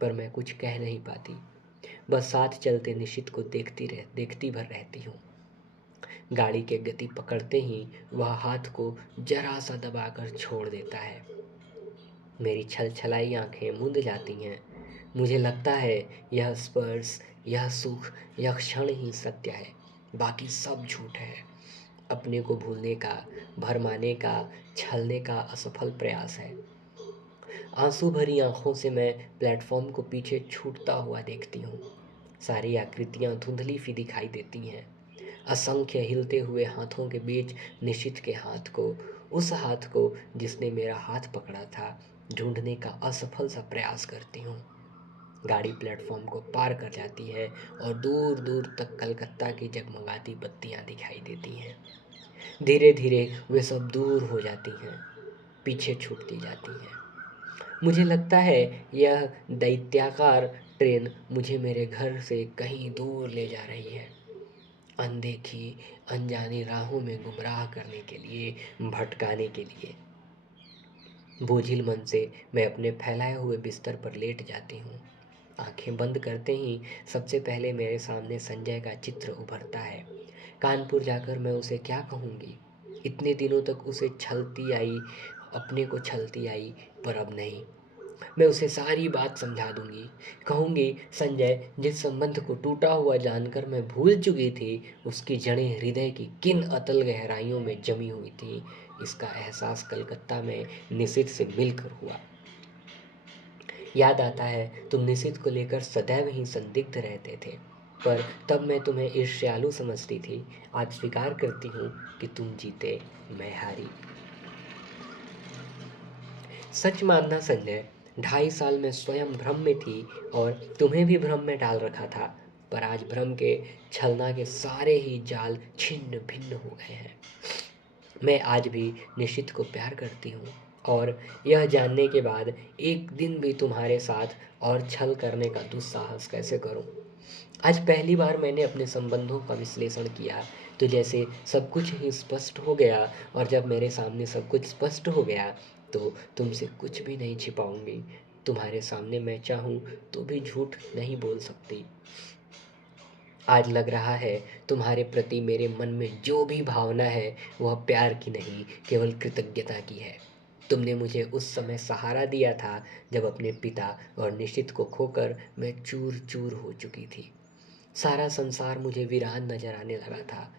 पर मैं कुछ कह नहीं पाती, बस साथ चलते निशित को देखती भर रहती हूँ। गाड़ी के गति पकड़ते ही वह हाथ को जरा सा दबाकर छोड़ देता है। मेरी छल छलाई आंखें मूंद जाती हैं। मुझे लगता है यह स्पर्श, यह सुख, यह क्षण ही सत्य है, बाकी सब झूठ है। अपने को भूलने का, भरमाने का, छलने का असफल प्रयास है। आंसू भरी आंखों से मैं प्लेटफॉर्म को पीछे छूटता हुआ देखती हूँ। सारी आकृतियाँ धुंधली सी दिखाई देती हैं। असंख्य हिलते हुए हाथों के बीच निशित के हाथ को, उस हाथ को जिसने मेरा हाथ पकड़ा था, ढूंढने का असफल सा प्रयास करती हूँ। गाड़ी प्लेटफॉर्म को पार कर जाती है और दूर दूर तक कलकत्ता की जगमगाती बत्तियां दिखाई देती हैं। धीरे धीरे वे सब दूर हो जाती हैं, पीछे छूटती जाती हैं। मुझे लगता है यह दैत्याकार ट्रेन मुझे मेरे घर से कहीं दूर ले जा रही है, अनदेखी अनजानी राहों में गुमराह करने के लिए, भटकाने के लिए। बोझिल मन से मैं अपने फैलाए हुए बिस्तर पर लेट जाती हूँ। आंखें बंद करते ही सबसे पहले मेरे सामने संजय का चित्र उभरता है। कानपुर जाकर मैं उसे क्या कहूँगी? इतने दिनों तक उसे छलती आई, अपने को छलती आई, पर अब नहीं। मैं उसे सारी बात समझा दूंगी। कहूँगी, संजय, जिस संबंध को टूटा हुआ जानकर मैं भूल चुकी थी, उसकी जड़ें हृदय की किन अतल गहराइयों में जमी हुई थी, इसका एहसास कलकत्ता में निशित से मिलकर हुआ। याद आता है तुम निशित को लेकर सदैव ही संदिग्ध रहते थे, पर तब मैं तुम्हें ईर्ष्यालु समझती थी। आज स्वीकार करती हूँ कि तुम जीते, मैं हारी। सच मानना संजय, 2.5 साल में स्वयं भ्रम में थी और तुम्हें भी भ्रम में डाल रखा था, पर आज भ्रम के, छलना के सारे ही जाल छिन्न भिन्न हो गए हैं। मैं आज भी निशित को प्यार करती हूँ, और यह जानने के बाद एक दिन भी तुम्हारे साथ और छल करने का दुस्साहस कैसे करूँ। आज पहली बार मैंने अपने संबंधों का विश्लेषण किया, तो जैसे सब कुछ ही स्पष्ट हो गया, और जब मेरे सामने सब कुछ स्पष्ट हो गया तो तुमसे कुछ भी नहीं छिपाऊंगी। तुम्हारे सामने मैं चाहूँ तो भी झूठ नहीं बोल सकती। आज लग रहा है तुम्हारे प्रति मेरे मन में जो भी भावना है वह प्यार की नहीं, केवल कृतज्ञता की है। तुमने मुझे उस समय सहारा दिया था जब अपने पिता और निश्चित को खोकर मैं चूर चूर हो चुकी थी। सारा संसार मुझे वीरान नजर आने लगा था।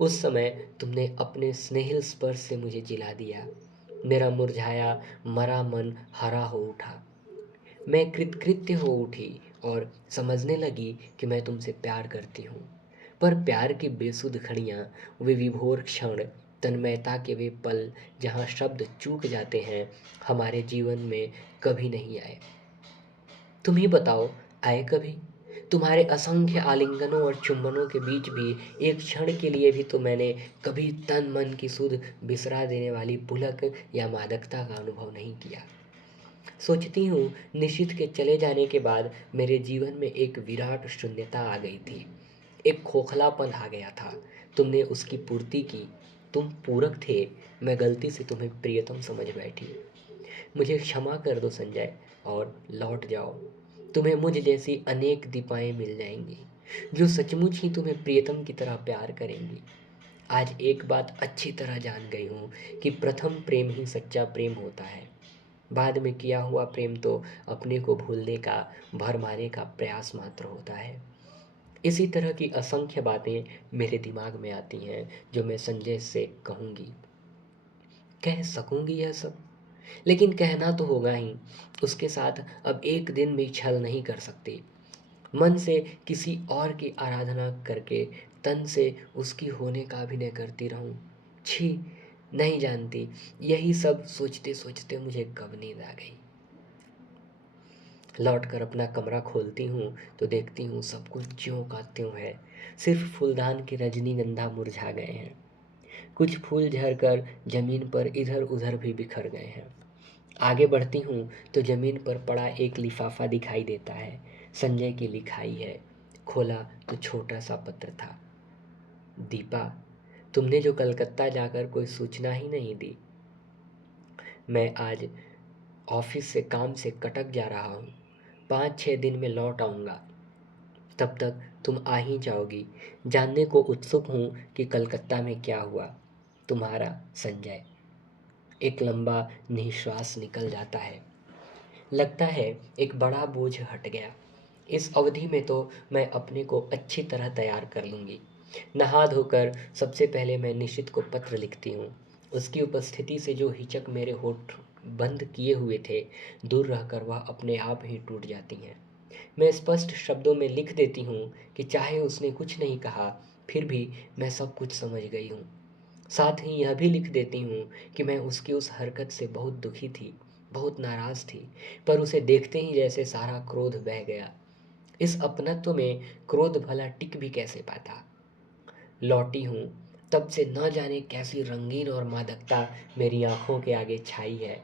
उस समय तुमने अपने स्नेहिल स्पर्श से मुझे जिला दिया। मेरा मुरझाया मरा मन हरा हो उठा। मैं कृतकृत्य हो उठी और समझने लगी कि मैं तुमसे प्यार करती हूँ। पर प्यार की बेसुध घड़ियाँ, वे विभोर क्षण, तन्मयता के वे पल जहाँ शब्द चूक जाते हैं, हमारे जीवन में कभी नहीं आए। तुम ही बताओ, आए कभी? तुम्हारे असंख्य आलिंगनों और चुंबनों के बीच भी एक क्षण के लिए भी तो मैंने कभी तन मन की सुध बिसरा देने वाली पुलक या मादकता का अनुभव नहीं किया। सोचती हूँ, निशित के चले जाने के बाद मेरे जीवन में एक विराट शून्यता आ गई थी। एक खोखलापन आ गया था। तुमने उसकी पूर्ति की। तुम पूरक थे। मैं गलती से तुम्हें प्रियतम समझ बैठी। मुझे क्षमा कर दो संजय, और लौट जाओ। तुम्हें मुझ जैसी अनेक दीपाएं मिल जाएंगी जो सचमुच ही तुम्हें प्रियतम की तरह प्यार करेंगी। आज एक बात अच्छी तरह जान गई हूँ कि प्रथम प्रेम ही सच्चा प्रेम होता है। बाद में किया हुआ प्रेम तो अपने को भूलने का, भरमाने का प्रयास मात्र होता है। इसी तरह की असंख्य बातें मेरे दिमाग में आती हैं जो मैं संजय से कहूँगी, कह सकूँगी यह सब, लेकिन कहना तो होगा ही। उसके साथ अब एक दिन भी छल नहीं कर सकती। मन से किसी और की आराधना करके तन से उसकी होने का अभिनय करती रहूं। छी, नहीं जानती यही सब सोचते सोचते मुझे कब नींद आ गई। लौट कर अपना कमरा खोलती हूँ तो देखती हूँ सब कुछ ज्यों का त्यों है। सिर्फ फूलदान के रजनीगंधा मुरझा गए हैं। कुछ फूल झड़कर जमीन पर इधर उधर भी बिखर गए हैं। आगे बढ़ती हूँ तो जमीन पर पड़ा एक लिफाफा दिखाई देता है। संजय की लिखाई है। खोला तो छोटा सा पत्र था। दीपा, तुमने जो कलकत्ता जाकर कोई सूचना ही नहीं दी। मैं आज ऑफिस से काम से कटक जा रहा हूँ। 5-6 दिन में लौट आऊँगा। तब तक तुम आ ही जाओगी। जानने को उत्सुक हूँ कि कलकत्ता में क्या हुआ। तुम्हारा संजय। एक लंबा निश्वास निकल जाता है। लगता है एक बड़ा बोझ हट गया। इस अवधि में तो मैं अपने को अच्छी तरह तैयार कर लूँगी। नहा धोकर सबसे पहले मैं निशित को पत्र लिखती हूँ। उसकी उपस्थिति से जो हिचक मेरे होठ बंद किए हुए थे, दूर रहकर वह अपने आप ही टूट जाती हैं। मैं स्पष्ट शब्दों में लिख देती हूँ कि चाहे उसने कुछ नहीं कहा, फिर भी मैं सब कुछ समझ गई हूँ। साथ ही यह भी लिख देती हूँ कि मैं उसकी उस हरकत से बहुत दुखी थी, बहुत नाराज़ थी, पर उसे देखते ही जैसे सारा क्रोध बह गया। इस अपनत्व में क्रोध भला टिक भी कैसे पाता। लौटी हूँ तब से न जाने कैसी रंगीन और मादकता मेरी आंखों के आगे छाई है।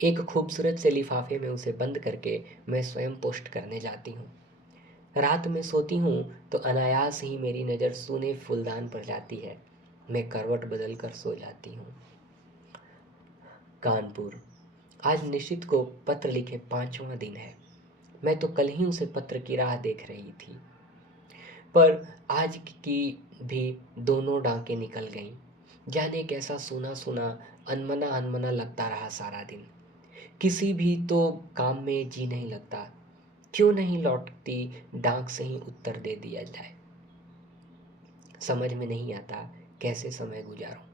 एक खूबसूरत से लिफाफे में उसे बंद करके मैं स्वयं पोस्ट करने जाती हूँ। रात में सोती हूँ तो अनायास ही मेरी नज़र सूने फूलदान पर जाती है। मैं करवट बदल कर सो जाती हूँ। कानपुर। आज निशित को पत्र लिखे 5वां दिन है। मैं तो कल ही उसे पत्र की राह देख रही थी, पर आज की भी दोनों डांकें निकल गईं। जाने कैसा सूना सूना, अनमना अनमना लगता रहा सारा दिन। किसी भी तो काम में जी नहीं लगता। क्यों नहीं लौटती डाक से ही उत्तर दे दिया जाए। समझ में नहीं आता कैसे समय गुजारूं।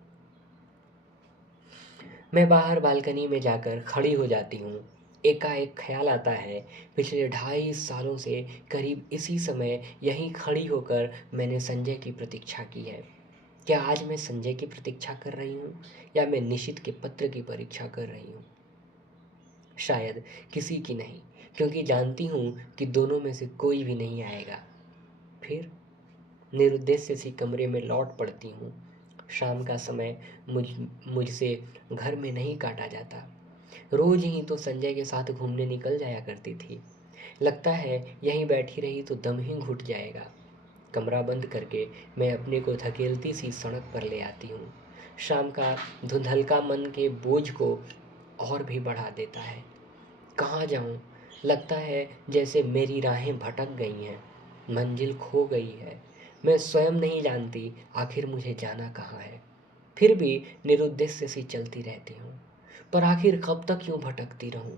मैं बाहर बालकनी में जाकर खड़ी हो जाती हूँ। एकाएक ख्याल आता है, पिछले 2.5 सालों से करीब इसी समय यहीं खड़ी होकर मैंने संजय की प्रतीक्षा की है। क्या आज मैं संजय की प्रतीक्षा कर रही हूँ या मैं निशित के पत्र की परीक्षा कर रही हूँ। शायद किसी की नहीं, क्योंकि जानती हूँ कि दोनों में से कोई भी नहीं आएगा। फिर निरुद्देश्य सी कमरे में लौट पड़ती हूँ। शाम का समय मुझसे घर में नहीं काटा जाता। रोज ही तो संजय के साथ घूमने निकल जाया करती थी। लगता है यहीं बैठी रही तो दम ही घुट जाएगा। कमरा बंद करके मैं अपने को धकेलती सी सड़क पर ले आती हूँ। शाम का धुंधलका मन के बोझ को और भी बढ़ा देता है। कहाँ जाऊँ। लगता है जैसे मेरी राहें भटक गई हैं, मंजिल खो गई है। मैं स्वयं नहीं जानती आखिर मुझे जाना कहाँ है। फिर भी निरुद्देश्य सी चलती रहती हूँ, पर आखिर कब तक यूँ भटकती रहूँ।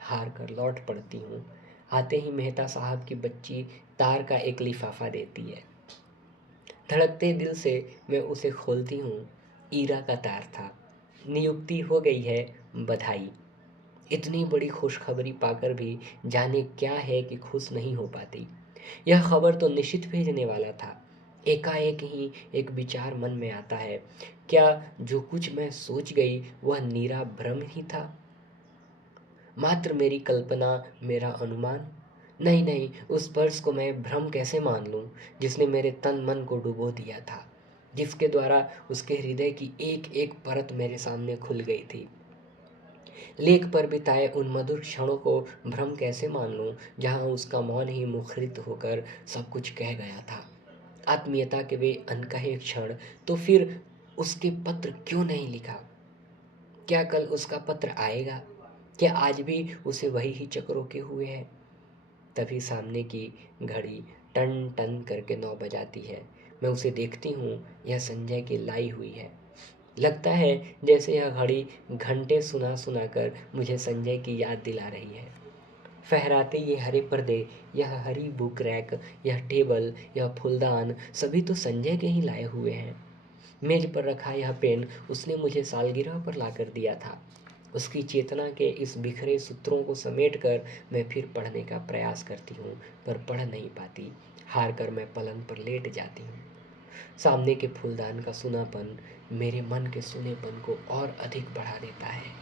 हार कर लौट पड़ती हूँ। आते ही मेहता साहब की बच्ची तार का एक लिफाफा देती है। धड़कते दिल से मैं उसे खोलती हूँ। ईरा का तार था। नियुक्ति हो गई है, बधाई। इतनी बड़ी खुशखबरी पाकर भी जाने क्या है कि खुश नहीं हो पाती। यह खबर तो निश्चित भेजने वाला था। एकाएक ही एक विचार मन में आता है, क्या जो कुछ मैं सोच गई वह नीरा भ्रम ही था, मात्र मेरी कल्पना, मेरा अनुमान। नहीं नहीं, उस पर्स को मैं भ्रम कैसे मान लूं जिसने मेरे तन मन को डुबो दिया था, जिसके द्वारा उसके हृदय की एक एक परत मेरे सामने खुल गई थी। लेख पर बिताए उन मधुर क्षणों को भ्रम कैसे मान लूं जहां उसका मौन ही मुखरित होकर सब कुछ कह गया था। आत्मीयता के वे अनकहे क्षण, तो फिर उसके पत्र क्यों नहीं लिखा। क्या कल उसका पत्र आएगा। क्या आज भी उसे वही ही चक्र रोके हुए है। तभी सामने की घड़ी टन टन करके 9 बजाती है। मैं उसे देखती हूँ, यह संजय की लाई हुई है। लगता है जैसे यह घड़ी घंटे सुना सुना कर मुझे संजय की याद दिला रही है। फहराते ये हरे पर्दे, यह हरी बुक रैक, यह टेबल, यह फूलदान, सभी तो संजय के ही लाए हुए हैं। मेज पर रखा यह पेन उसने मुझे सालगिरह पर लाकर दिया था। उसकी चेतना के इस बिखरे सूत्रों को समेटकर मैं फिर पढ़ने का प्रयास करती हूँ, पर पढ़ नहीं पाती। हार कर मैं पलंग पर लेट जाती हूँ। सामने के फूलदान का सूनापन मेरे मन के सूनेपन को और अधिक बढ़ा देता है।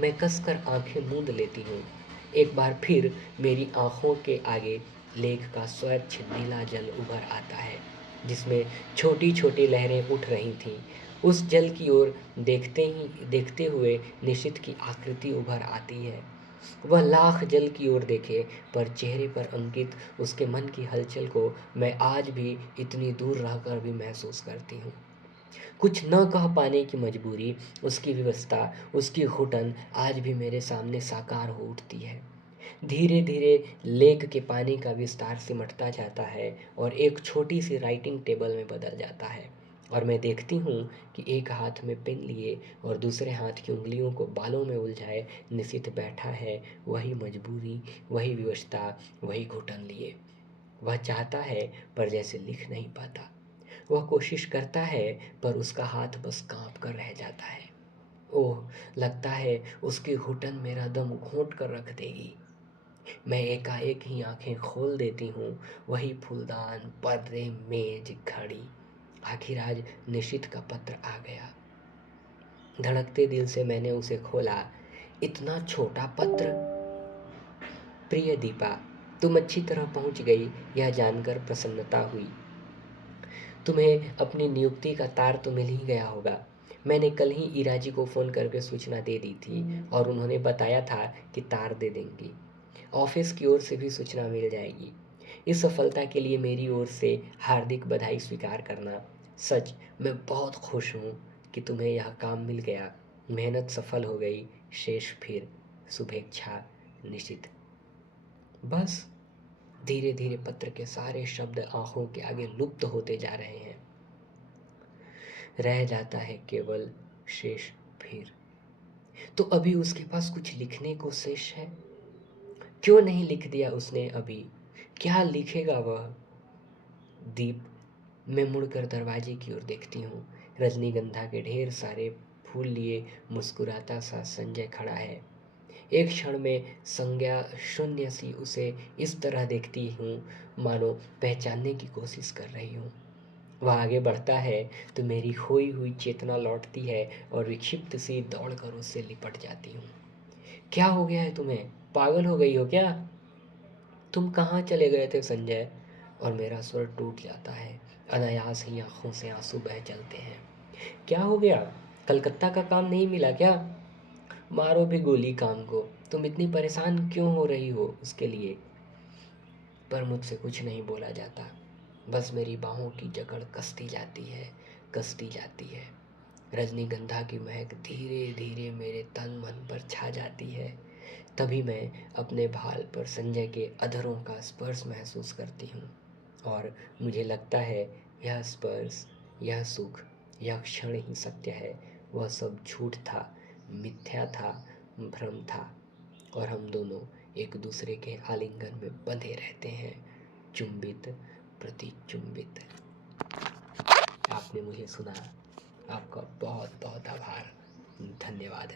मैं कसकर आंखें मूंद लेती हूँ। एक बार फिर मेरी आंखों के आगे लेक का स्वच्छ नीला जल उभर आता है, जिसमें छोटी छोटी लहरें उठ रही थीं। उस जल की ओर देखते हुए निशित की आकृति उभर आती है। वह लाख जल की ओर देखे, पर चेहरे पर अंकित उसके मन की हलचल को मैं आज भी इतनी दूर रहकर भी महसूस करती हूँ। कुछ न कह पाने की मजबूरी, उसकी विवशता, उसकी घुटन आज भी मेरे सामने साकार हो उठती है। धीरे धीरे लेक के पानी का विस्तार सिमटता जाता है और एक छोटी सी राइटिंग टेबल में बदल जाता है, और मैं देखती हूँ कि एक हाथ में पेन लिए और दूसरे हाथ की उंगलियों को बालों में उलझाए निशित बैठा है, वही मजबूरी, वही विवशता, वही घुटन लिए। वह चाहता है पर जैसे लिख नहीं पाता। वह कोशिश करता है पर उसका हाथ बस कांप कर रह जाता है। ओह, लगता है उसकी घुटन मेरा दम घोंट कर रख देगी। मैं एकाएक ही आंखें खोल देती हूँ, वही फूलदान, पर्दे, मेज, घड़ी। आखिर आज निशित का पत्र आ गया। धड़कते दिल से मैंने उसे खोला। इतना छोटा पत्र। प्रिय दीपा, तुम अच्छी तरह पहुंच गई, यह जानकर प्रसन्नता हुई। तुम्हें अपनी नियुक्ति का तार तो मिल ही गया होगा। मैंने कल ही इराजी को फ़ोन करके सूचना दे दी थी और उन्होंने बताया था कि तार दे देंगी। ऑफिस की ओर से भी सूचना मिल जाएगी। इस सफलता के लिए मेरी ओर से हार्दिक बधाई स्वीकार करना। सच मैं बहुत खुश हूँ कि तुम्हें यह काम मिल गया। मेहनत सफल हो गई। शेष फिर शुभेच्छा, निशित। बस धीरे धीरे पत्र के सारे शब्द आंखों के आगे लुप्त होते जा रहे हैं। रह जाता है केवल शेष फिर। तो अभी उसके पास कुछ लिखने को शेष है। क्यों नहीं लिख दिया उसने अभी? क्या लिखेगा वह? दीप। मैं मुड़कर दरवाजे की ओर देखती हूँ। रजनीगंधा के ढेर सारे फूल लिए मुस्कुराता सा संजय खड़ा है। एक क्षण में संज्ञा शून्य सी उसे इस तरह देखती हूँ मानो पहचानने की कोशिश कर रही हूँ। वह आगे बढ़ता है तो मेरी खोई हुई चेतना लौटती है और विक्षिप्त सी दौड़कर उससे लिपट जाती हूँ। क्या हो गया है तुम्हें? पागल हो गई हो क्या? तुम कहाँ चले गए थे संजय? और मेरा स्वर टूट जाता है। अनायास ही आंखों से आंसू बह चलते हैं। क्या हो गया? कलकत्ता का काम नहीं मिला क्या? मारो भी गोली काम को। तुम इतनी परेशान क्यों हो रही हो उसके लिए? पर मुझसे कुछ नहीं बोला जाता। बस मेरी बाहों की जकड़ कसती जाती है, कसती जाती है। रजनीगंधा की महक धीरे धीरे मेरे तन मन पर छा जाती है। तभी मैं अपने भाल पर संजय के अधरों का स्पर्श महसूस करती हूँ और मुझे लगता है यह स्पर्श, यह सुख, यह क्षण ही सत्य है। वह सब झूठ था, मिथ्या था, भ्रम था और हम दोनों एक दूसरे के आलिंगन में बंधे रहते हैं, चुंबित प्रति चुंबित। आपने मुझे सुना। आपका बहुत बहुत आभार। धन्यवाद।